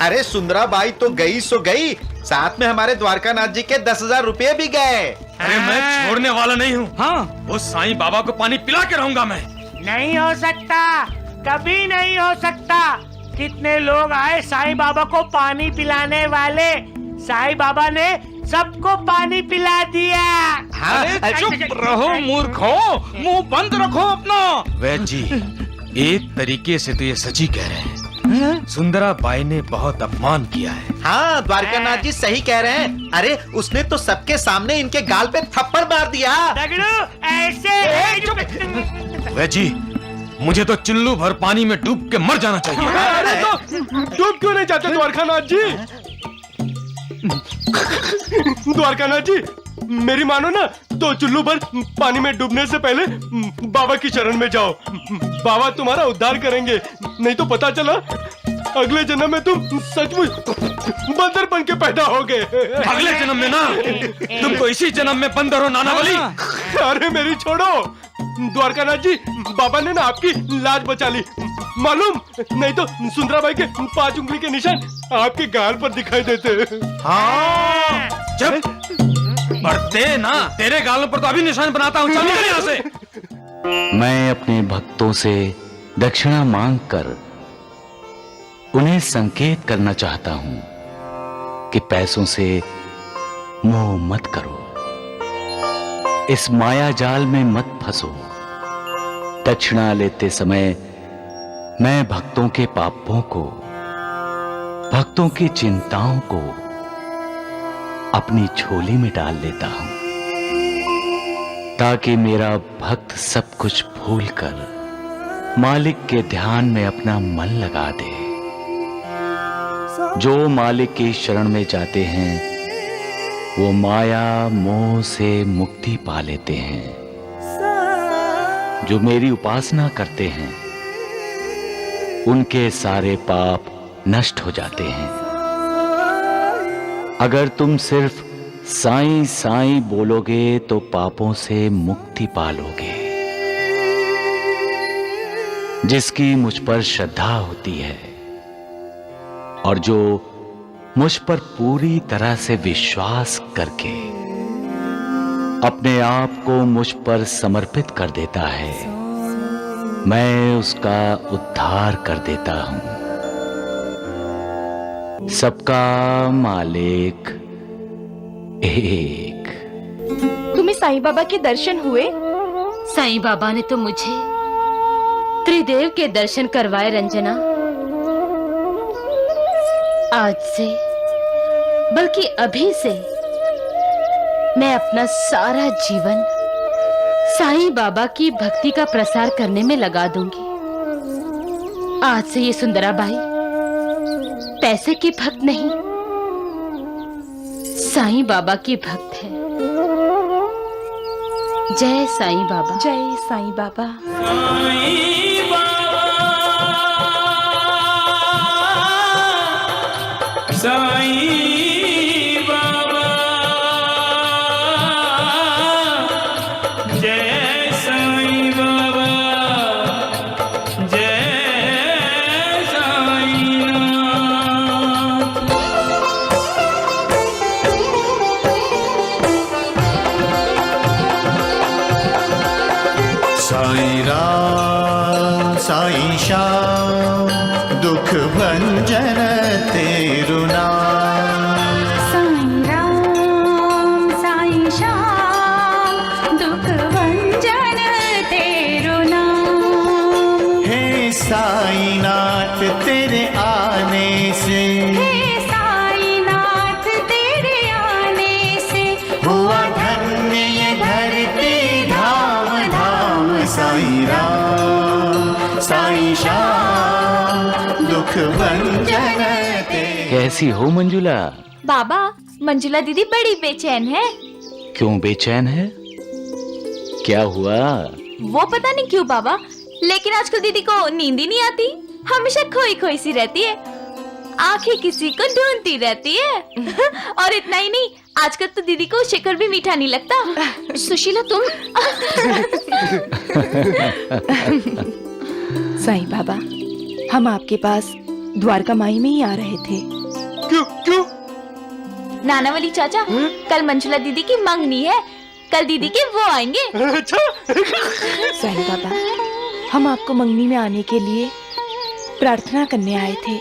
अरे सुंदराबाई तो गई सो गई, साथ में हमारे द्वारकानाथ जी के 10,000 रुपए भी गए। अरे मैं छोड़ने वाला नहीं हूँ। हाँ, वो साईं बाबा को पानी पिला के रहूंगा मैं। नहीं हो सकता, कभी नहीं हो सकता। कितने लोग आए साईं बाबा को पानी पिलाने वाले, साईं बाबा ने सबको पानी पिला दिया। अरे चुप रहो मूर्खों, मुंह बंद रखो अपना। वैद्य जी, एक तरीके से तो ये सच ही कह रहे हैं। सुंदरा बाई ने बहुत अपमान किया है। हाँ, द्वारकानाथ जी सही कह रहे हैं। अरे उसने तो सबके सामने इनके गाल पे थप्पड़ मार दिया। ऐसे वैजी, मुझे तो चुल्लू भर पानी में डूब के मर जाना चाहिए। अरे तो डूब क्यों नहीं जाते द्वारकानाथ जी? द्वारकानाथ जी, मेरी मानो ना तो चुल्लू भर पानी में डूबने से पहले बाबा की शरण में जाओ। बाबा तुम्हारा उद्धार करेंगे, नहीं तो पता चला अगले जन्म में तुम सचमुच बंदर बन के पैदा हो गए। अगले जन्म में ना, तुम तो इसी जन्म में बंदर हो नानावली। अरे मेरी छोड़ो द्वारकानाथ जी, बाबा ने ना आपकी लाज बचा ली मालूम, नहीं तो सुंदराबाई के 5 उंगली के निशान आपके गाल पर दिखाई देते। हाँ, जब बढ़ते ना, तेरे गालों पर तो अभी निशान बनाता हूँ। चल निकल यहाँ से। मैं अपने भक्तों से दक्षिणा मांगकर उन्हें संकेत करना चाहता हूं कि पैसों से मोह मत करो, इस माया जाल में मत फंसो। दक्षिणा लेते समय मैं भक्तों के पापों को, भक्तों की चिंताओं को अपनी झोली में डाल लेता हूं, ताकि मेरा भक्त सब कुछ भूलकर मालिक के ध्यान में अपना मन लगा दे। जो मालिक की शरण में जाते हैं वो माया मोह से मुक्ति पा लेते हैं। जो मेरी उपासना करते हैं उनके सारे पाप नष्ट हो जाते हैं। अगर तुम सिर्फ साईं साईं बोलोगे तो पापों से मुक्ति पालोगे। जिसकी मुझ पर श्रद्धा होती है और जो मुझ पर पूरी तरह से विश्वास करके अपने आप को मुझ पर समर्पित कर देता है, मैं उसका उद्धार कर देता हूं। सबका मालिक एक। तुम्हें साईं बाबा के दर्शन हुए? साईं बाबा ने तो मुझे त्रिदेव के दर्शन करवाए रंजना। आज से, बल्कि अभी से, मैं अपना सारा जीवन साईं बाबा की भक्ति का प्रसार करने में लगा दूंगी। आज से ये सुंदराबाई पैसे की भक्त नहीं, साईं बाबा की भक्त है। जय साईं बाबा। जय साईं बाबा। साईं बाबा, जय साईं बाबा, जय साईं नाथ। साईं राम साईं श्याम, दुख भंजन तेरु नाम। साईं राम साईं श्याम, दुख भंजन तेरु नाम। हे साईनाथ तेरे आने से, हे साईनाथ तेरे आने से, हुआ धन्य ये धरती धाम धाम। साईं राम साईं श्याम, दुख भंजन तेरे। कैसी हो मंजुला? बाबा, मंजुला दीदी बड़ी बेचैन है। क्यों बेचैन है? क्या हुआ? वो पता नहीं क्यों बाबा, लेकिन आजकल दीदी को नींद ही नहीं आती। हमेशा खोई खोई सी रहती है, आंखें किसी को ढूंढती रहती है। और इतना ही नहीं, आजकल तो दीदी को शिकर भी मीठा नहीं लगता। सुशीला तुम साईं बाबा, हम आपके पास द्वारका माई में ही आ रहे थे। क्यों क्यों? नानावली चाचा, कल मंजुला दीदी की मंगनी है, कल दीदी के वो आएंगे। अच्छा। साईं बाबा, हम आपको मंगनी में आने के लिए प्रार्थना करने आए थे।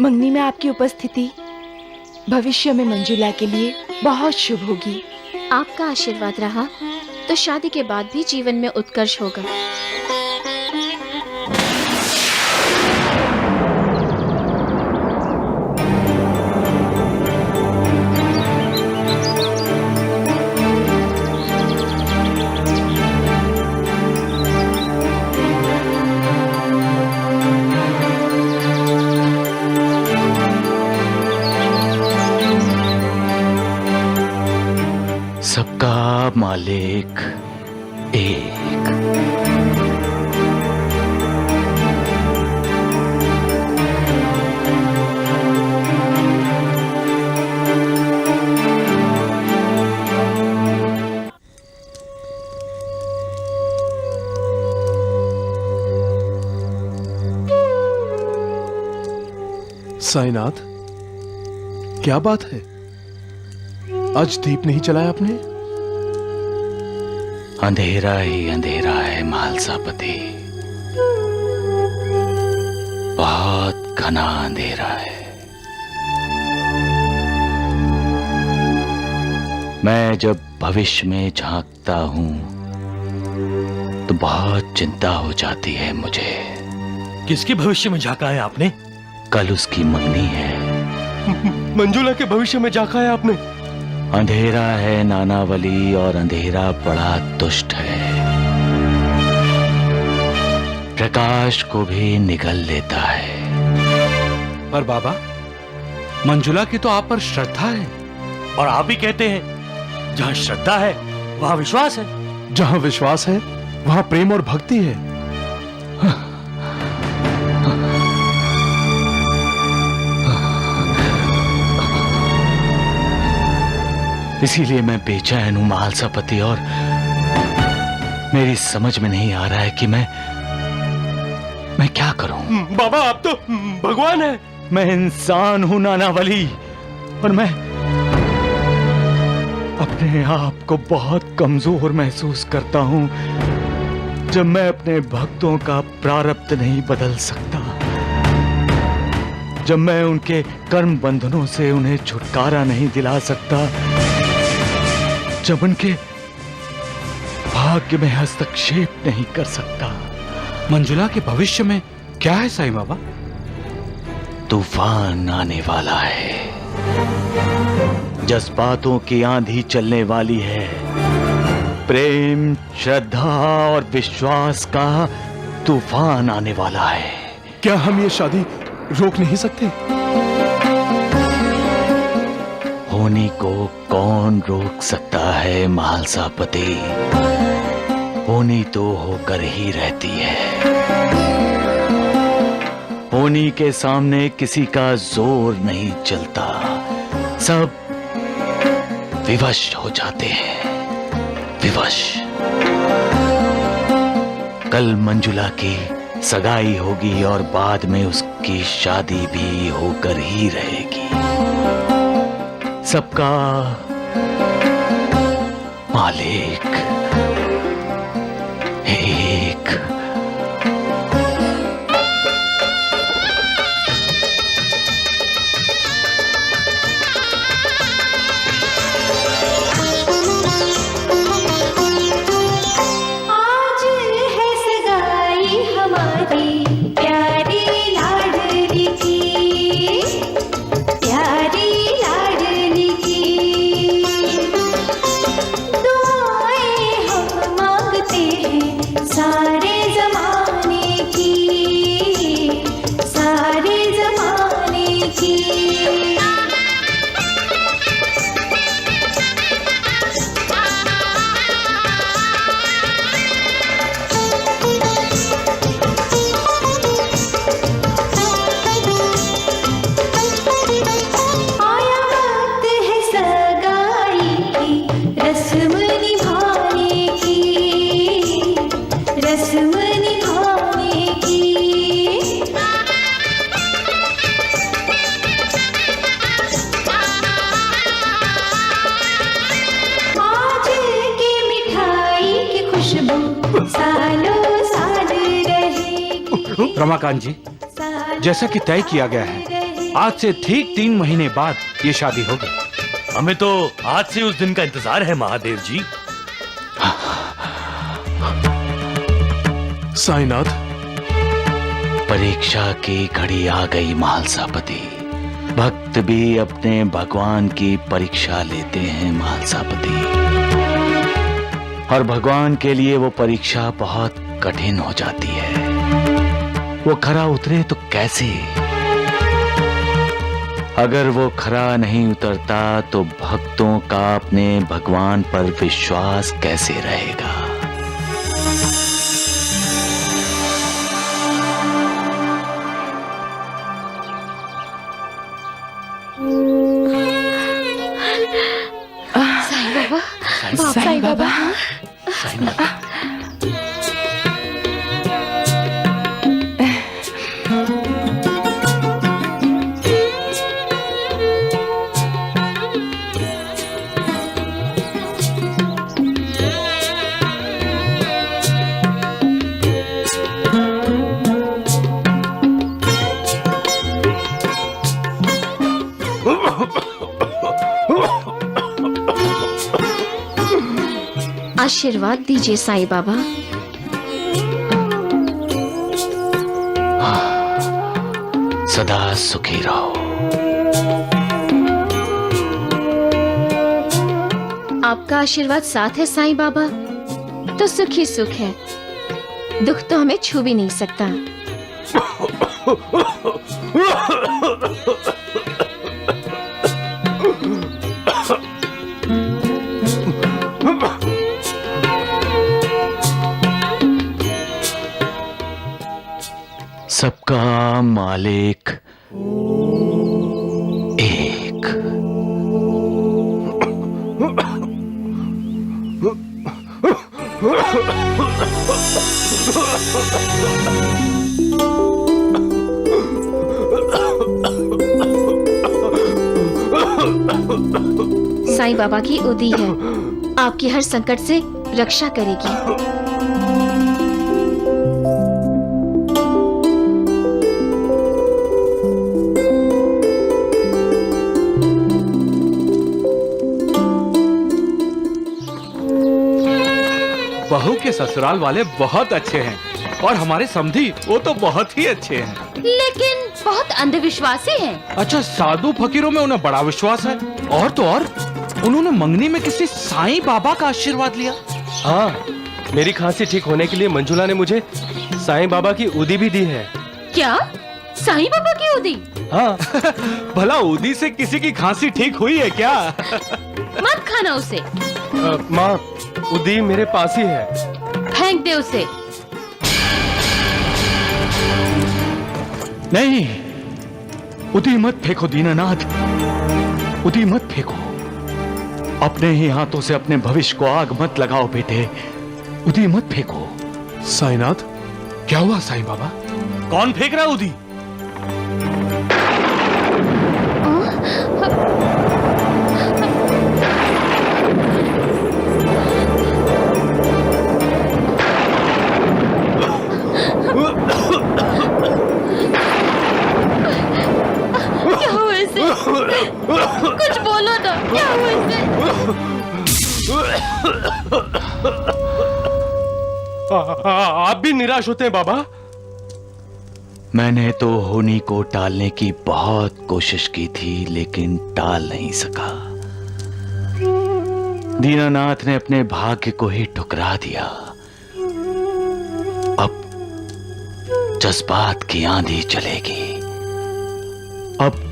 मंगनी में आपकी उपस्थिति भविष्य में मंजुला के लिए बहुत शुभ होगी। आपका आशीर्वाद रहा तो शादी के बाद भी जीवन में उत्कर्ष होगा। साईनाथ, क्या बात है? आज दीप नहीं जलाया आपने? अंधेरा ही अंधेरा है महालसापति, बहुत घना अंधेरा है। मैं जब भविष्य में झांकता हूं तो बहुत चिंता हो जाती है मुझे। किसके भविष्य में झांका है आपने? कल उसकी मंगनी है। मंजुला के भविष्य में झांका है आपने? अंधेरा है नानावली, और अंधेरा बड़ा दुष्ट है, प्रकाश को भी निगल लेता है। पर बाबा, मंजुला की तो आप पर श्रद्धा है, और आप भी कहते हैं जहां श्रद्धा है वहां विश्वास है। जहां विश्वास है वहां प्रेम और भक्ति है। इसीलिए मैं बेचैन हूं महालसापति, और मेरी समझ में नहीं आ रहा है कि मैं क्या करूं। बाबा, आप तो भगवान हैं। मैं इंसान हूं नानावली, और मैं अपने आप को बहुत कमजोर महसूस करता हूं जब मैं अपने भक्तों का प्रारब्ध नहीं बदल सकता, जब मैं उनके कर्म बंधनों से उन्हें छुटकारा नहीं दिला सकता, जब उनके भाग्य में हस्तक्षेप नहीं कर सकता। मंजुला के भविष्य में क्या है साईं बाबा? तूफान आने वाला है, जज्बातों की आंधी चलने वाली है, प्रेम, श्रद्धा और विश्वास का तूफान आने वाला है। क्या हम ये शादी रोक नहीं सकते? होनी को कौन रोक सकता है महालसापति? होनी तो होकर ही रहती है। होनी के सामने किसी का जोर नहीं चलता, सब विवश हो जाते हैं, विवश। कल मंजुला की सगाई होगी और बाद में उसकी शादी भी होकर ही रहेगी। सबका मालिक एक। आज है सगाई हमारी प्यारी लाडली की, प्यारी लाडली की। दुआएं हम मांगते हैं सारे जमाने की, सारे जमाने की। आया वक्त है सगाई की, रस्म निभाने की, रस्म निभाने की। आज की मिठाई की खुशबू सालों साल रहेगी। रमाकांत जी, जैसा कि तय किया गया है, आज से ठीक 3 महीने बाद ये शादी होगी। हमें तो आज से उस दिन का इंतजार है महादेव जी। साईनाथ, परीक्षा की घड़ी आ गई महालसापति। भक्त भी अपने भगवान की परीक्षा लेते हैं महालसापति, और भगवान के लिए वो परीक्षा बहुत कठिन हो जाती है। वो खरा उतरे तो कैसे? अगर वो खरा नहीं उतरता तो भक्तों का अपने भगवान पर विश्वास कैसे रहेगा? साईं बाबा, आशीर्वाद दीजिए साईं बाबा। सदा सुखी रहो। आपका आशीर्वाद साथ है साईं बाबा, तो सुख ही सुख है। दुख तो हमें छू भी नहीं सकता। सबका मालिक एक। साईं बाबा की उदी है, आपकी हर संकट से रक्षा करेगी। बहू के ससुराल वाले बहुत अच्छे हैं और हमारे समधी वो तो बहुत ही अच्छे हैं, लेकिन बहुत अंधविश्वासी हैं। अच्छा, साधु फकीरों में उन्हें बड़ा विश्वास है। और तो और उन्होंने मंगनी में किसी साईं बाबा का आशीर्वाद लिया। हाँ, मेरी खांसी ठीक होने के लिए मंजुला ने मुझे साईं बाबा की उदी भी दी है। क्या? साईं बाबा की उदी? हाँ। भला उदी से किसी की खांसी ठीक हुई है क्या? मत खाना उसे। माँ, उदी मेरे पास ही है। फेंक दे उसे। नहीं, उदी मत फेंको दीनानाथ, उदी मत फेंको। अपने ही हाथों से अपने भविष्य को आग मत लगाओ बेटे, उदी मत फेंको। साईनाथ, क्या हुआ साईं बाबा? कौन फेंक रहा उदी? क्या हुआ इसे? कुछ बोलो ना, क्या हुआ इसे? आप भी निराश होते हैं बाबा? मैंने तो होनी को टालने की बहुत कोशिश की थी, लेकिन टाल नहीं सका। दीनानाथ ने अपने भाग्य को ही ठुकरा दिया। अब जज्बात की आंधी चलेगी। अब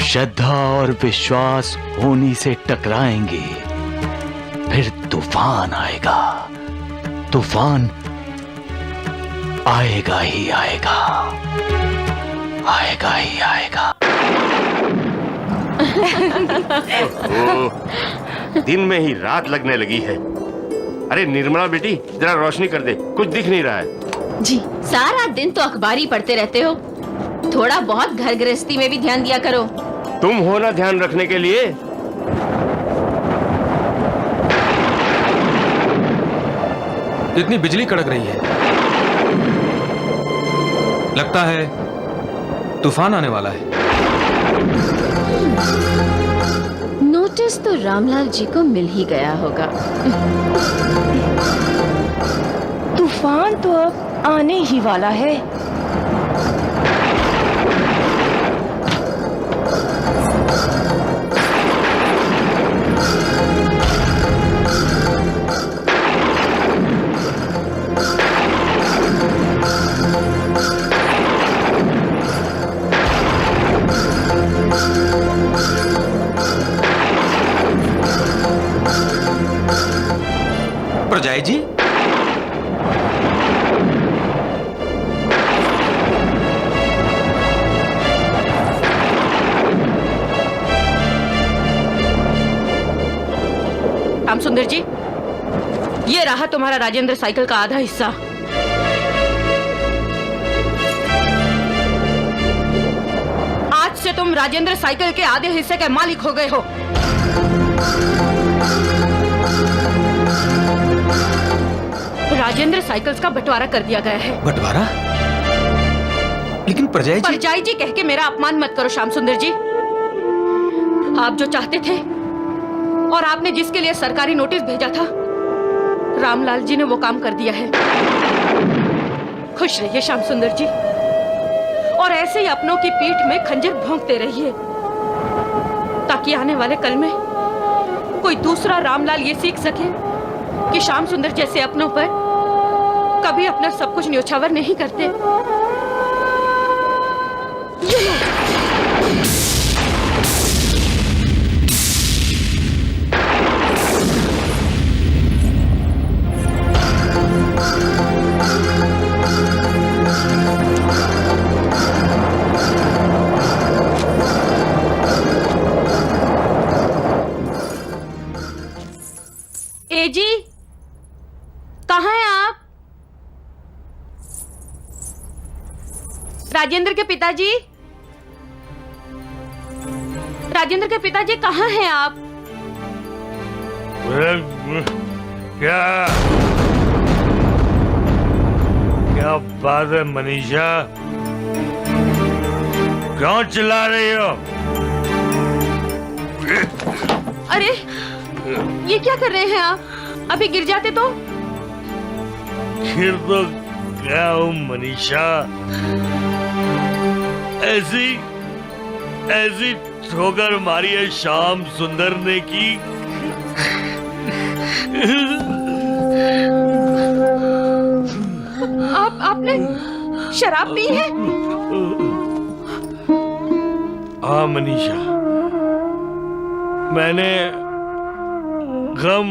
श्रद्धा और विश्वास होनी से टकराएंगे, फिर तूफान आएगा। तूफान आएगा ही आएगा, आएगा ही आएगा। दिन में ही रात लगने लगी है। अरे निर्मला बेटी, जरा रोशनी कर दे, कुछ दिख नहीं रहा है। जी, सारा दिन तो अखबार ही पढ़ते रहते हो, थोड़ा बहुत घर गृहस्थी में भी ध्यान दिया करो। तुम हो ना ध्यान रखने के लिए। इतनी बिजली कड़क रही है, लगता है तूफान आने वाला है। नोटिस तो रामलाल जी को मिल ही गया होगा। तूफान तो अब आने ही वाला है। प्रजाई जी, राम सुंदर जी, ये रहा तुम्हारा राजेंद्र साइकिल का आधा हिस्सा। आज से तुम राजेंद्र साइकिल के आधे हिस्से के मालिक हो गए हो। राजेंद्र साइकिल्स का बंटवारा कर दिया गया है। बंटवारा? लेकिन प्रजाई जी। परजाई जी कह के मेरा अपमान मत करो श्याम सुंदर जी। आप जो चाहते थे और आपने जिसके लिए सरकारी नोटिस भेजा था, रामलाल जी ने वो काम कर दिया है। खुश रहिए श्याम सुंदर जी, और ऐसे ही अपनों की पीठ में खंजर भोंकते रहिए, ताकि आने वाले कल में कोई दूसरा रामलाल ये सीख सके कि श्याम सुंदर जैसे अपनों पर कभी अपना सब कुछ न्योछावर नहीं करते। ये लो। ए जी, कहाँ हैं आप? राजेंद्र के पिताजी, राजेंद्र के पिताजी कहाँ हैं आप? क्या क्या बात है मनीषा, क्यों चिल्ला रही हो? अरे ये क्या कर रहे हैं आप? अभी गिर जाते तो? फिर तो क्या हूँ मनीषा, ऐसी ऐसी ठोकर मारी है श्याम सुंदर ने की आपने शराब पी है? हाँ मनीषा, मैंने गम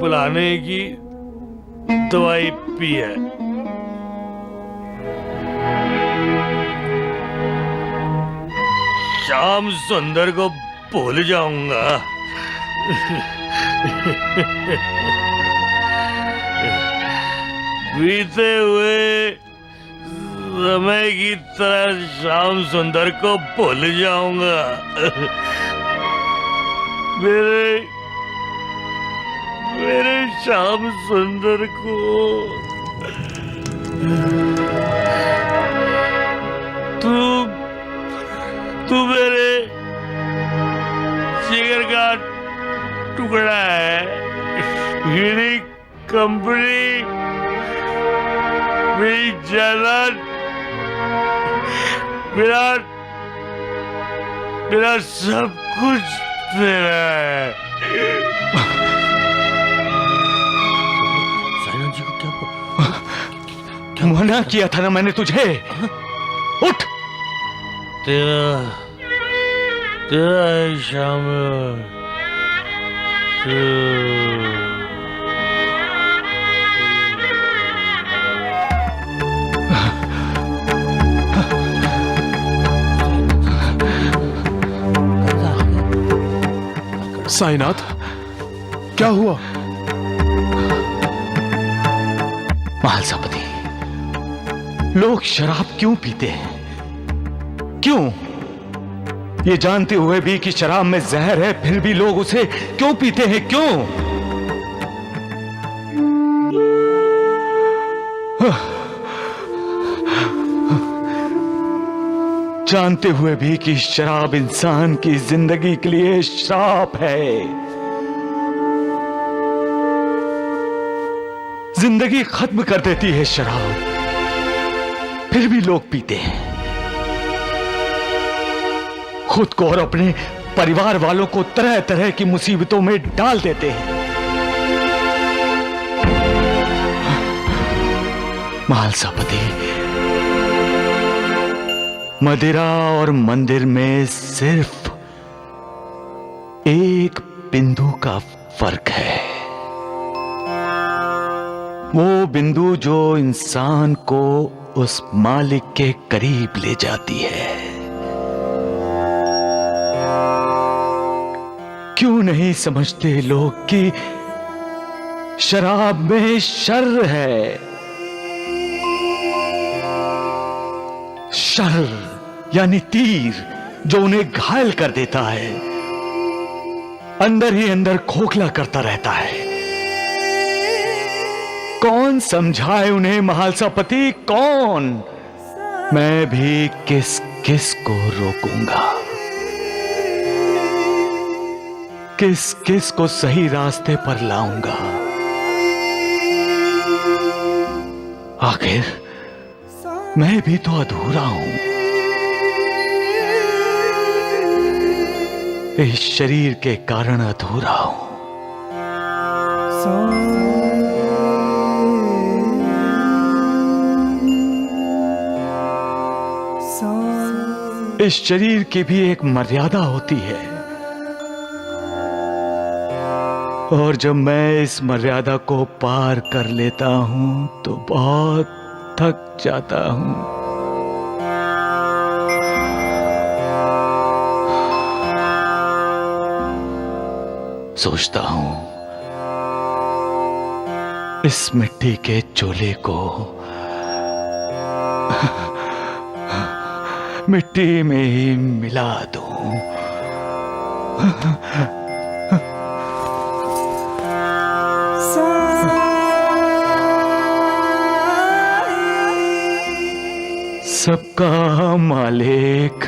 बुलाने की दवाई पी है। श्याम सुंदर को भूल जाऊंगा। बीते हुए समय की तरह श्याम सुंदर को भूल जाऊंगा। मेरे श्याम सुंदर को तू मेरे जिगर का टुकड़ा है, मेरी कंपनी, मेरी जायदाद, मेरा सब कुछ तेरा है। मना किया था ना मैंने तुझे, उठ। तेरा है श्याम, साईनाथ, क्या हुआ? महालसापति, लोग शराब क्यों पीते हैं? क्यों? ये जानते हुए भी कि शराब में जहर है, फिर भी लोग उसे क्यों पीते हैं? क्यों? जानते हुए भी कि शराब इंसान की जिंदगी के लिए श्राप है। जिंदगी खत्म कर देती है शराब, फिर भी लोग पीते हैं। खुद को और अपने परिवार वालों को तरह तरह की मुसीबतों में डाल देते हैं। महालसापति, मदिरा और मंदिर में सिर्फ एक बिंदु का फर्क है। वो बिंदु जो इंसान को उस मालिक के करीब ले जाती है। क्यों नहीं समझते लोग कि शराब में शर है? शर यानी तीर जो उन्हें घायल कर देता है, अंदर ही अंदर खोखला करता रहता है। कौन समझाए उन्हें महालसापति, कौन? मैं भी किस किस को रोकूंगा, किस किस को सही रास्ते पर लाऊंगा। आखिर मैं भी तो अधूरा हूं। इस शरीर के कारण अधूरा हूं। इस शरीर की भी एक मर्यादा होती है, और जब मैं इस मर्यादा को पार कर लेता हूं तो बहुत थक जाता हूं। सोचता हूं इस मिट्टी के चोले को मिट्टी में ही मिला दूं। सबका मालिक